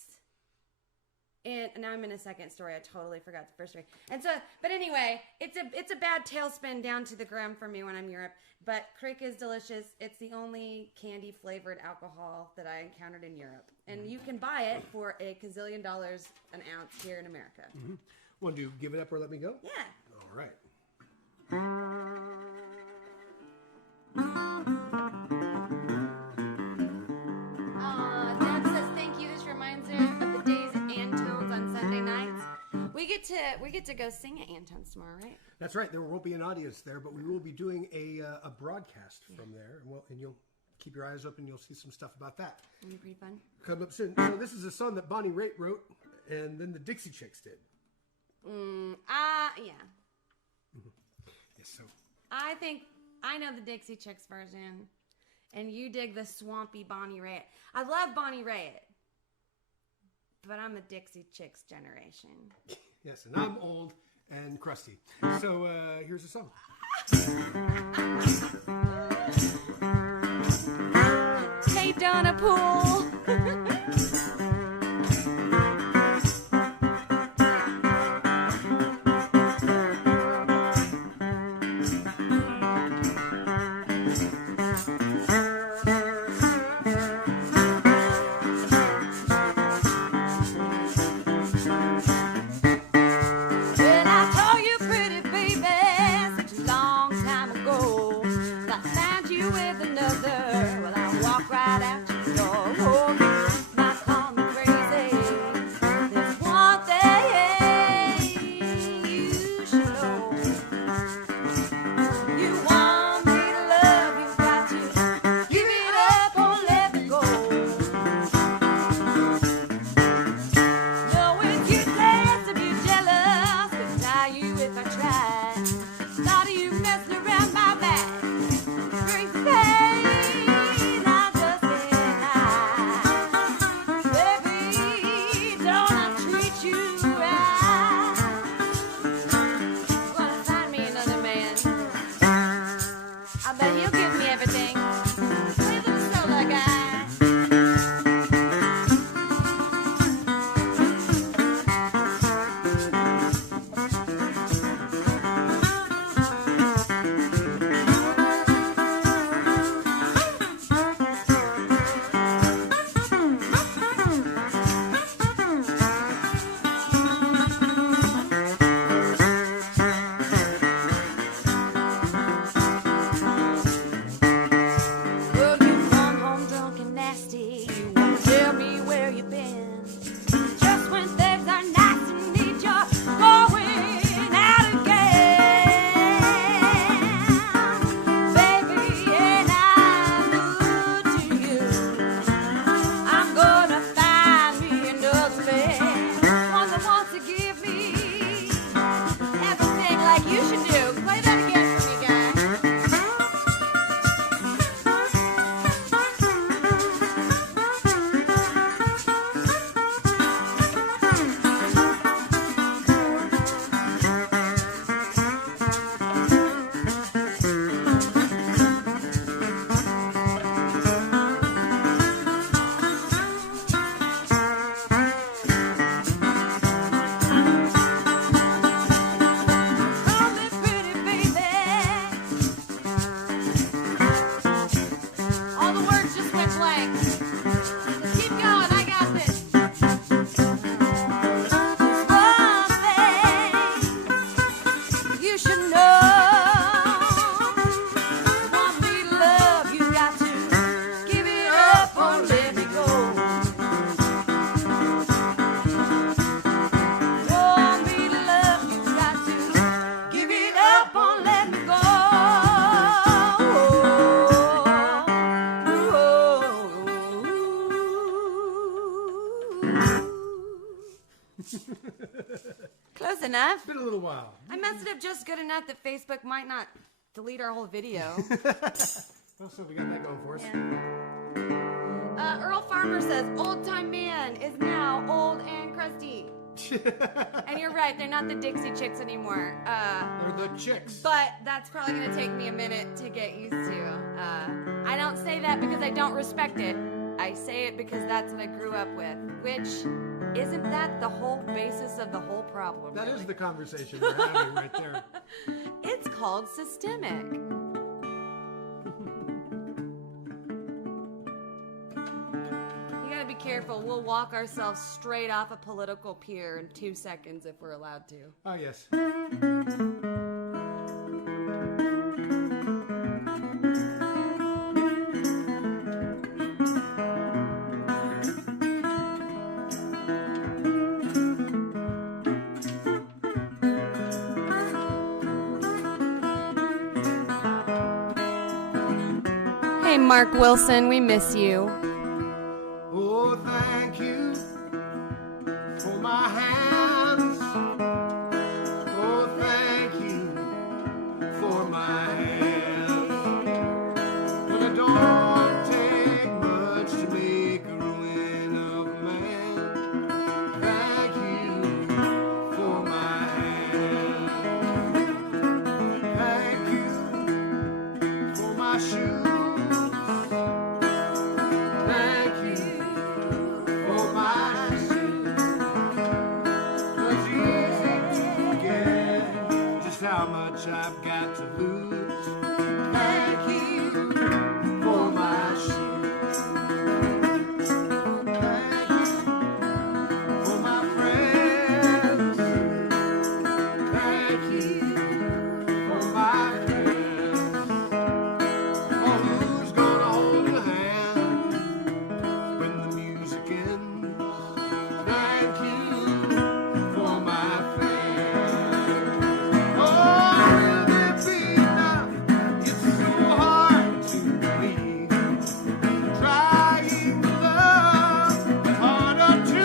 And now I'm in a second story. I totally forgot the first story. And so, but anyway, it's a bad tailspin down to the ground for me when I'm in Europe. But Crick is delicious. It's the only candy flavored alcohol that I encountered in Europe, and you can buy it for $1 gazillion an ounce here in America. Mm-hmm. Want to give it up or let me go? Yeah. All right. Dad says thank you. This reminds her of the days at Antone's on Sunday nights. We get to But we get to go sing at Anton's tomorrow, right? That's right. There won't be an audience there, but we will be doing a broadcast from there, and you'll keep your eyes open. You'll see some stuff about that. It'll be pretty fun. Come up soon. So this is a song that Bonnie Raitt wrote, and then the Dixie Chicks did. Yeah. Yes, so I think I know the Dixie Chicks version, and you dig the swampy Bonnie Raitt. I love Bonnie Raitt, but I'm the Dixie Chicks generation. yes, and I'm old and crusty. So here's a song. Hey, Donna Pool. Close enough. It's been a little while. I messed it up just good enough that Facebook might not delete our whole video. Well, so we got that going for us. Yeah. Earl Farmer says, old time man is now old and crusty. And you're right, they're not the Dixie Chicks anymore. They're the Chicks. But that's probably going to take me a minute to get used to. I don't say that because I don't respect it. I say it because that's what I grew up with. Which, isn't that the whole basis of the whole problem? That is the conversation we're having right there. It's called systemic. You gotta be careful. We'll walk ourselves straight off a political pier in 2 seconds if we're allowed to. Oh, yes. Hey, Mark Wilson, we miss you. Oh, thank you for my hands. Oh, thank you for my hands. But it don't take much to make a ruin of a man. Thank you for my hands. Thank you for my shoes. Thank you for my shoes. 'Cause it's easy to forget just how much I've got to lose. Thank you for my shoes. Thank you for my friends. Thank you for my friends. Oh, who's gonna hold a hand when the music ends? Thank you for my friends. Oh, will there be enough? It's so hard to believe. Trying to love, but harder to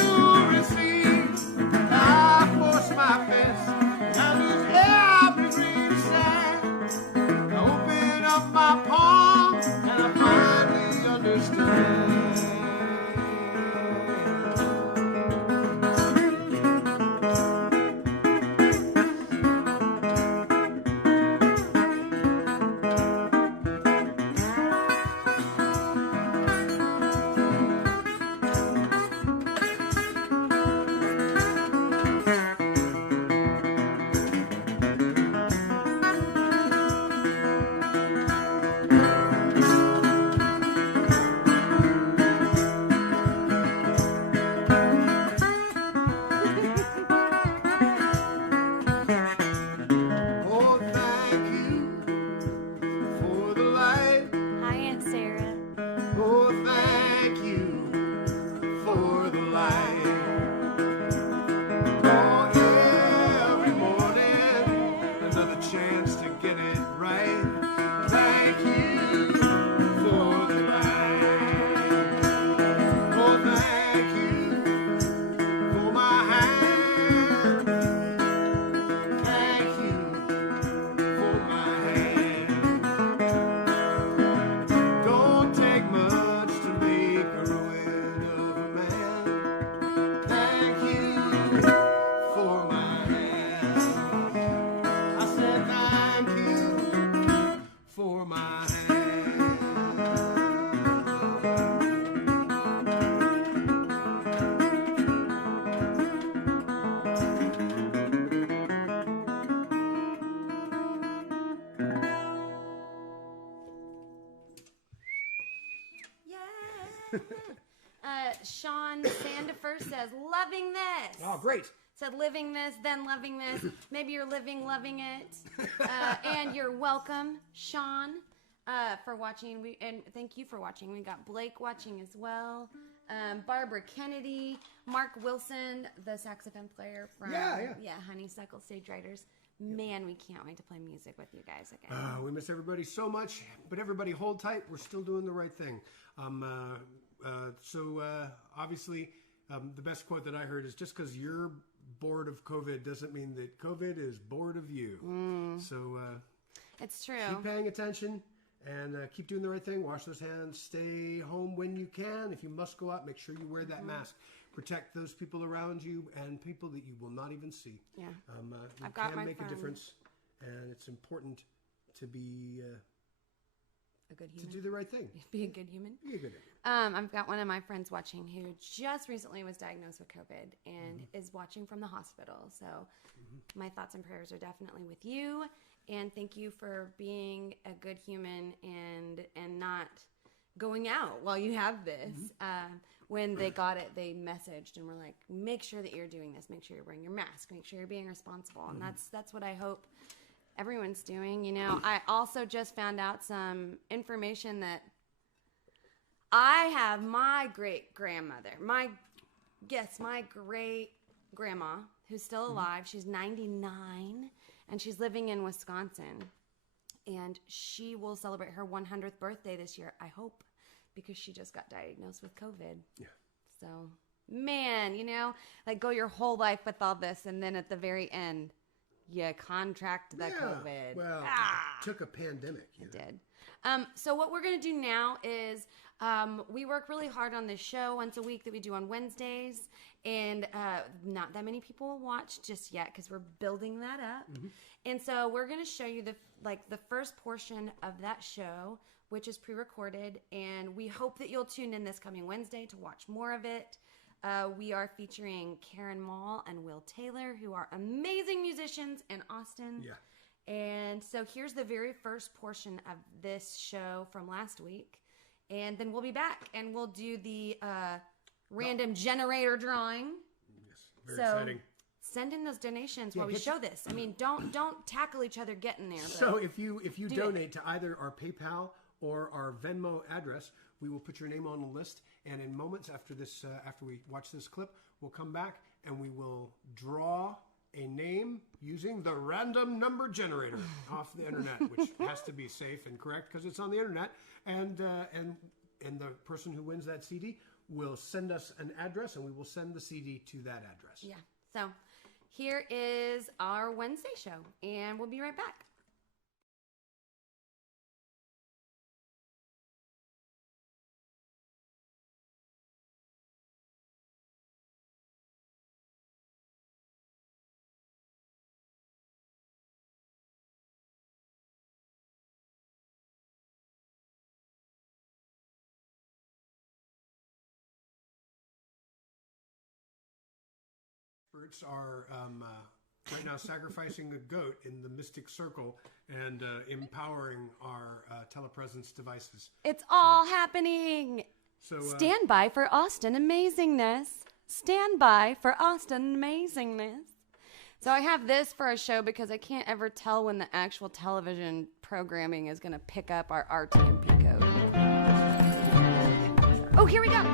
receive. I force my best, I lose every green sand. I open up my palm and I finally understand. Oh, thank you for the light. Hi, Aunt Sarah. Oh, thank you for the light. Oh, every morning, another chance to get it right. Thank you for the light. Oh, thank you for my hand. Thank you for my hand. Don't take much to make a ruin of a man. Thank you for my hand. I said thank you for my hand. Sean Sandifer says, loving this. Oh, great. Said living this, then loving this. Maybe you're loving it. And you're welcome, Sean, for watching. And thank you for watching. We got Blake watching as well. Barbara Kennedy, Mark Wilson, the saxophone player from Honeysuckle Stage Writers. Man, we can't wait to play music with you guys again. We miss everybody so much, but everybody hold tight. We're still doing the right thing. Obviously, the best quote that I heard is just because you're bored of COVID doesn't mean that COVID is bored of you. So It's true. keep paying attention and keep doing the right thing. Wash those hands. Stay home when you can. If you must go out, make sure you wear that mask. Protect those people around you and people that you will not even see. Yeah. You I've got can my make friend. a difference, and it's important to be A good to human. do the right thing. Be a good human. Be a good human. I've got one of my friends watching who just recently was diagnosed with COVID and is watching from the hospital. So my thoughts and prayers are definitely with you. And thank you for being a good human and not going out while you have this. When they got it, they messaged and were like, make sure that you're doing this. Make sure you're wearing your mask. Make sure you're being responsible. And that's what I hope everyone's doing. You know, I also just found out some information that I have my great-grandmother, my great-grandma, who's still alive. She's 99, and she's living in Wisconsin. and she will celebrate her 100th birthday this year, I hope, because she just got diagnosed with COVID. Yeah. So, man, like go your whole life with all this, and then at the very end, you contract the COVID. Well, it took a pandemic. It did. So what we're going to do now is we work really hard on this show once a week that we do on Wednesdays, and not that many people will watch just yet because we're building that up. Mm-hmm. And so we're going to show you the first portion of that show, which is pre-recorded, and we hope that you'll tune in this coming Wednesday to watch more of it. We are featuring Karen Mall and Will Taylor, who are amazing musicians in Austin. Yeah. And so here's the very first portion of this show from last week. And then we'll be back and we'll do the random generator drawing. Yes, very exciting. Send in those donations while we show this. I mean, don't tackle each other getting there. So if you donate to either our PayPal or our Venmo address, we will put your name on the list. And in moments after this, after we watch this clip, we'll come back and we will draw a name using the random number generator off the internet, which has to be safe and correct because it's on the internet. And the person who wins that CD will send us an address, and we will send the CD to that address. Yeah. So here is our Wednesday show, and we'll be right back. Experts are right now sacrificing a goat in the mystic circle and empowering our telepresence devices. It's all happening. So stand by for Austin amazingness. Stand by for Austin amazingness. So I have this for a show because I can't ever tell when the actual television programming is going to pick up our RTMP code. Oh, here we go.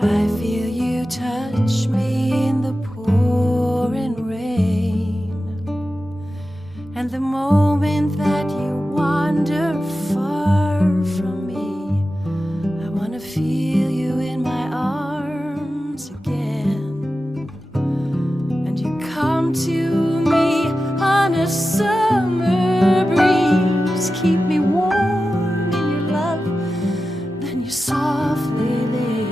I feel you touch me in the pouring rain, and the moment that you wander far from me, I want to feel you in my arms again. And you come to me on a summer breeze, keep me warm in your love, then you softly leave.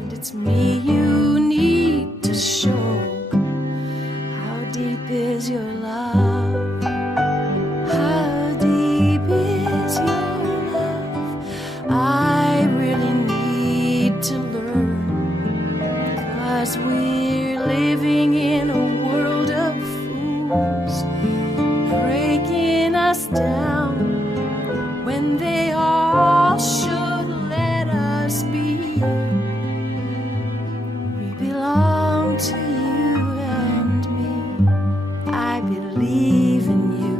And it's me you need to show. How deep is your love? How deep is your love? I really need to learn, 'cause we're living in a world of fools, breaking us down when they all should let us be. We belong to you and me. I believe in you.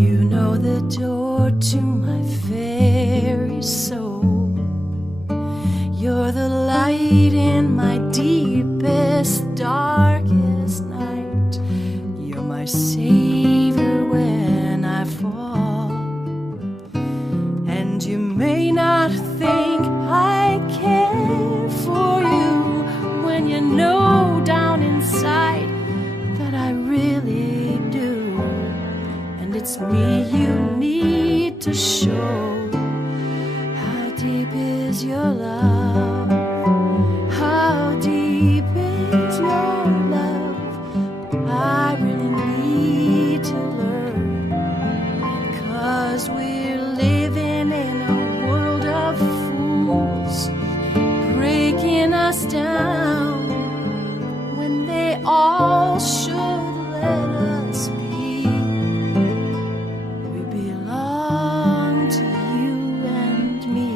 You know the door to my very soul. You're the light in my deepest, darkest night. You're my savior when I fall. And you may not think I care for you when you know down inside that I really do. And it's me you need to show. How deep is your love? How deep is your love? I really need to learn, 'cause we're living in a world of fools, breaking us down when they all should let us be. We belong to you and me.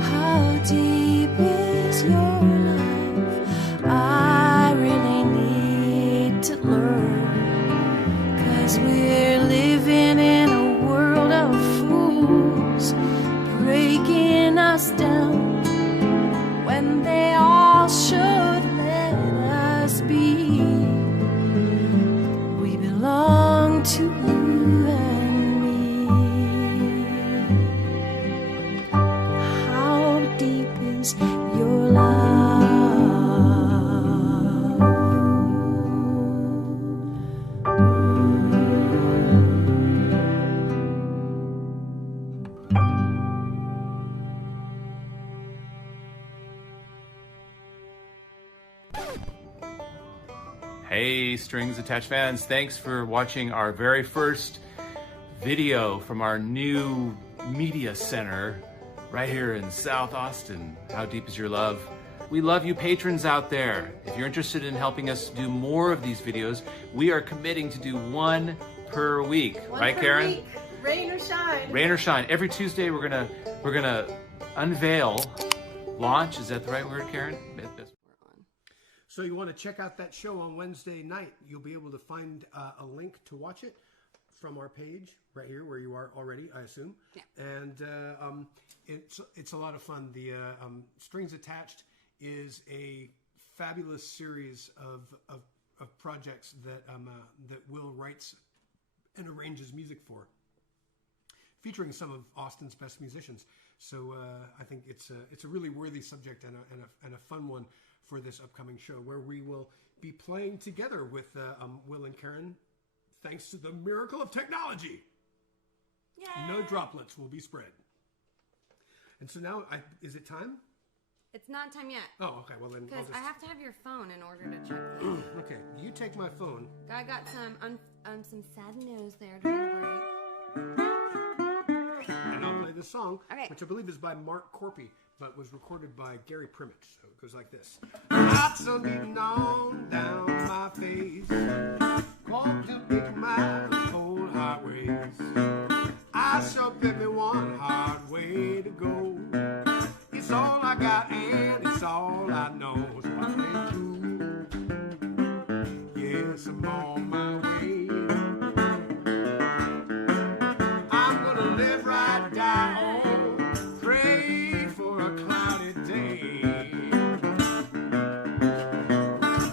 How deep is your love? I really need to learn, 'cause we're living in a world of fools, breaking us down when they all should let us be. We belong to you and me. How deep is your love? Hey, Strings Attached fans, thanks for watching our very first video from our new media center right here in South Austin. How deep is your love? We love you patrons out there. If you're interested in helping us do more of these videos, we are committing to do one per week. Right, Karen? Week. Rain or shine. Rain or shine. Every Tuesday we're gonna unveil, launch, is that the right word, Karen? So you want to check out that show on Wednesday night. You'll be able to find a link to watch it from our page right here where you are already, I assume. Yeah. And it's a lot of fun. The Strings Attached is a fabulous series of projects that Will writes and arranges music for, featuring some of Austin's best musicians. So I think it's a really worthy subject and a fun one for this upcoming show, where we will be playing together with Will and Karen, thanks to the miracle of technology. Yay. No droplets will be spread. And so now, is it time? It's not time yet. Oh, okay. Well, then I'll Because just... I have to have your phone in order to check this. Okay, you take my phone. I got some sad news there during the break. And I'll play this song, Okay. which I believe is by Mark Corpy, but was recorded by Gary Primmett. So it goes like this. Lots of beating on down my face. Walked to pick my cold hard ways. I sure give me one hard way to go. It's all I got and it's all I know. So I play through. Yes, I'm on my way. I'm gonna live right down. Pray for a cloudy day.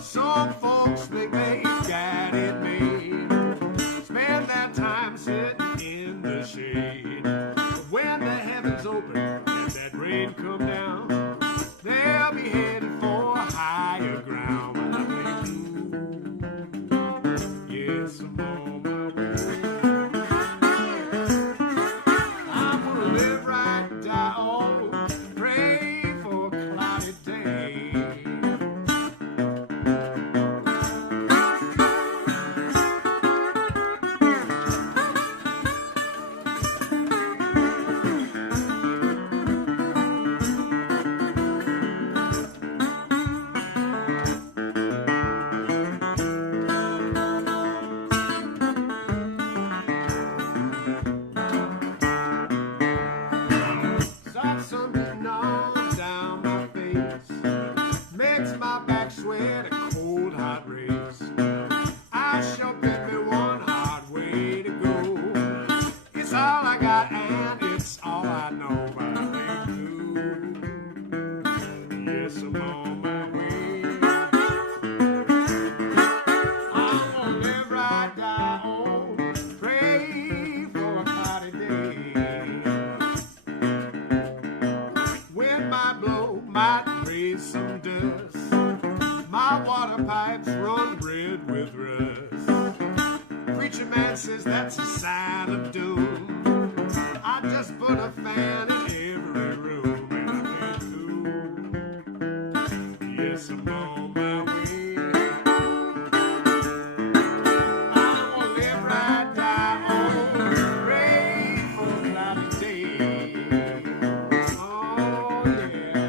Some folks think they've got it made. Spend their time sitting in the shade. But when the heavens open and that rain come down, they'll be headed for higher ground. When I play through, yes, I'm on my way. I'm gonna live right down, pray for a cloudy day. Saw some beating on down my face. Makes my back sweat a cold hot race. I sure give me one hard way to go. It's all I got and it's all I know. But I do. Yes, I'm on my way. I'm gonna live right down. Pray for a cloudy day. Wind might blow, might raise some dust. My water pipes run red with rust. Preacher man says that's a sign of doom. I just put a fan in every room and I play cool. Yes, I'm on my way. I'm gonna live right down. Pray for a cloudy day. Oh, yeah.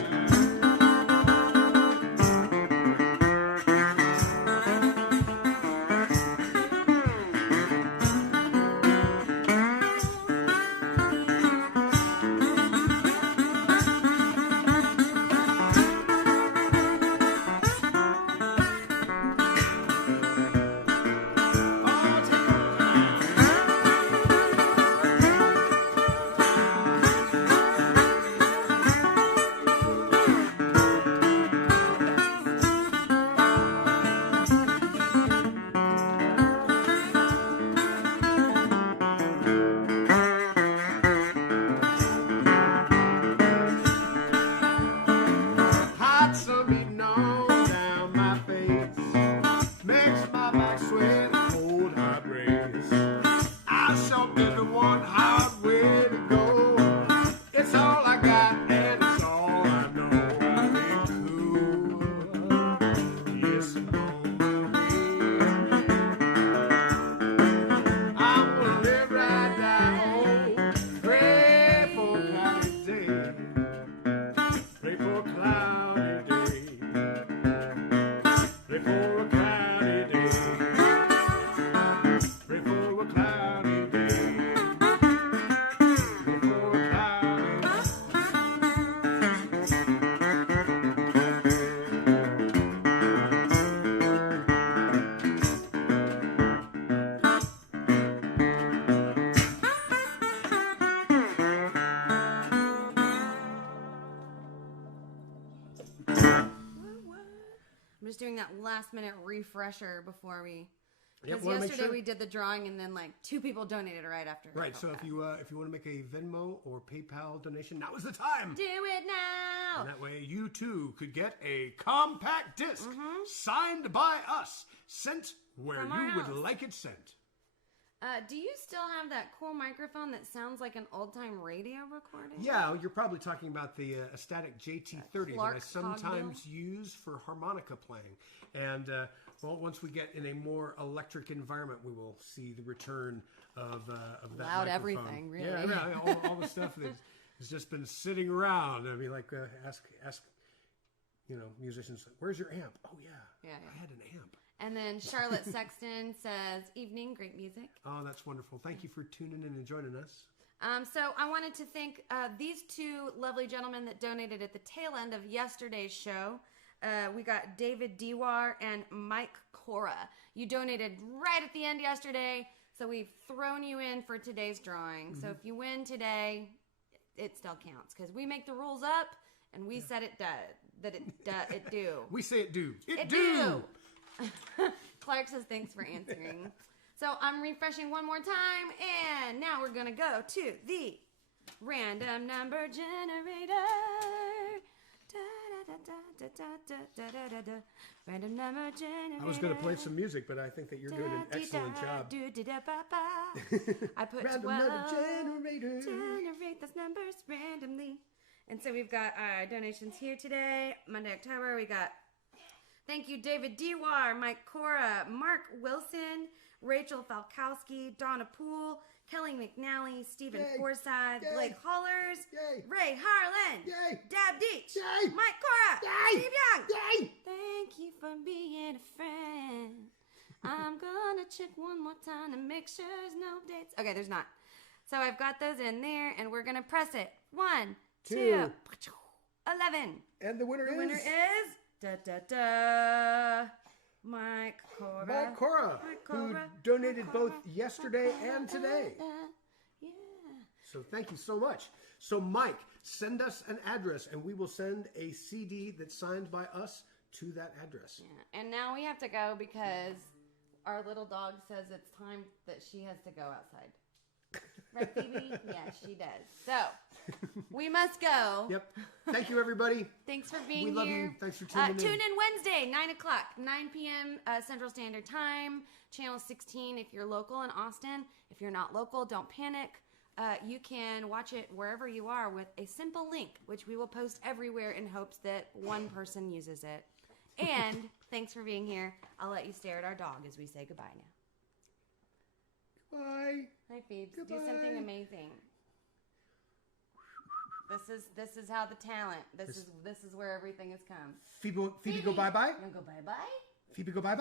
Oh, take hot sun beating on down my face. Makes my back sweat a cold hard race. I sure give me one hard way to go. It's all I got and it's all I know. I play cool. Yes, I'm on my way. I'm gonna live right down. Pray for a cloudy day. Pray for a cloudy day. Pray for a cloudy day. Pray for a cloudy day. Pray for a cloudy day. I'm just doing that last minute refresher before we. Yep, Because wanna make yesterday sure- we did the drawing and then like 2 people donated right after. Right, so if you want to make a Venmo or PayPal donation, now is the time. do it now. And that way you too could get a compact disc signed by us, sent where From our you would house. like it sent. Do you still have that cool microphone that sounds like an old-time radio recording? Yeah, you're probably talking about the Static JT30 that I sometimes Cogdill? use for harmonica playing. And, well, once we get in a more electric environment, we will see the return of that Loud microphone. everything, really. Yeah, all the stuff that has just been sitting around. I mean, like, ask musicians, where's your amp? Oh, yeah. I had an amp. And then Charlotte Sexton says, evening, great music. Oh, that's wonderful. Thank you for tuning in and joining us. So I wanted to thank these two lovely gentlemen that donated at the tail end of yesterday's show. We got David Dewar and Mike Cora. You donated right at the end yesterday, so we've thrown you in for today's drawing. So if you win today, it still counts, because we make the rules up, and we said it do. We say it do. It do! Clark says thanks for answering. So I'm refreshing one more time, and now we're gonna go to the random number generator. Random number generator. I was going to play some music, but I think that you're doing an excellent job. I put Random 12 number generator. Generate those numbers randomly. And so we've got donations here today, Monday, October. We got thank you, David Dewar, Mike Cora, Mark Wilson, Rachel Falkowski, Donna Poole, Kelly McNally, Stephen Yay. Forsyth, Yay. Blake Hollers, Yay. Ray Harlan, Yay. Dab Deach, Yay. Mike Cora, Yay. Steve Young. Yay. Thank you for being a friend. I'm gonna check one more time to make sure there's no dates. Okay, there's not. So I've got those in there, and we're gonna press it. 1, 2, 11. And the winner The is? winner is Mike Cora. Mike Cora, who donated both yesterday and today. Yeah. So thank you so much. So Mike, send us an address, and we will send a CD that's signed by us to that address. Yeah. And now we have to go because our little dog says it's time that she has to go outside. Right, Phoebe? Yes, she does. So, we must go. Yep. Thank you, everybody. Thanks for being We love here. you. Thanks for tuning in. Tune in Wednesday, 9 o'clock, 9 p.m. Central Standard Time, Channel 16 if you're local in Austin. If you're not local, don't panic. You can watch it wherever you are with a simple link, which we will post everywhere in hopes that one person uses it. And thanks for being here. I'll let you stare at our dog as we say goodbye now. Bye. Hi, Phoebes. Goodbye. Do something amazing. This is how the talent. This is where everything has come. Phoebe go bye-bye? You want to go bye-bye? Phoebe go bye-bye?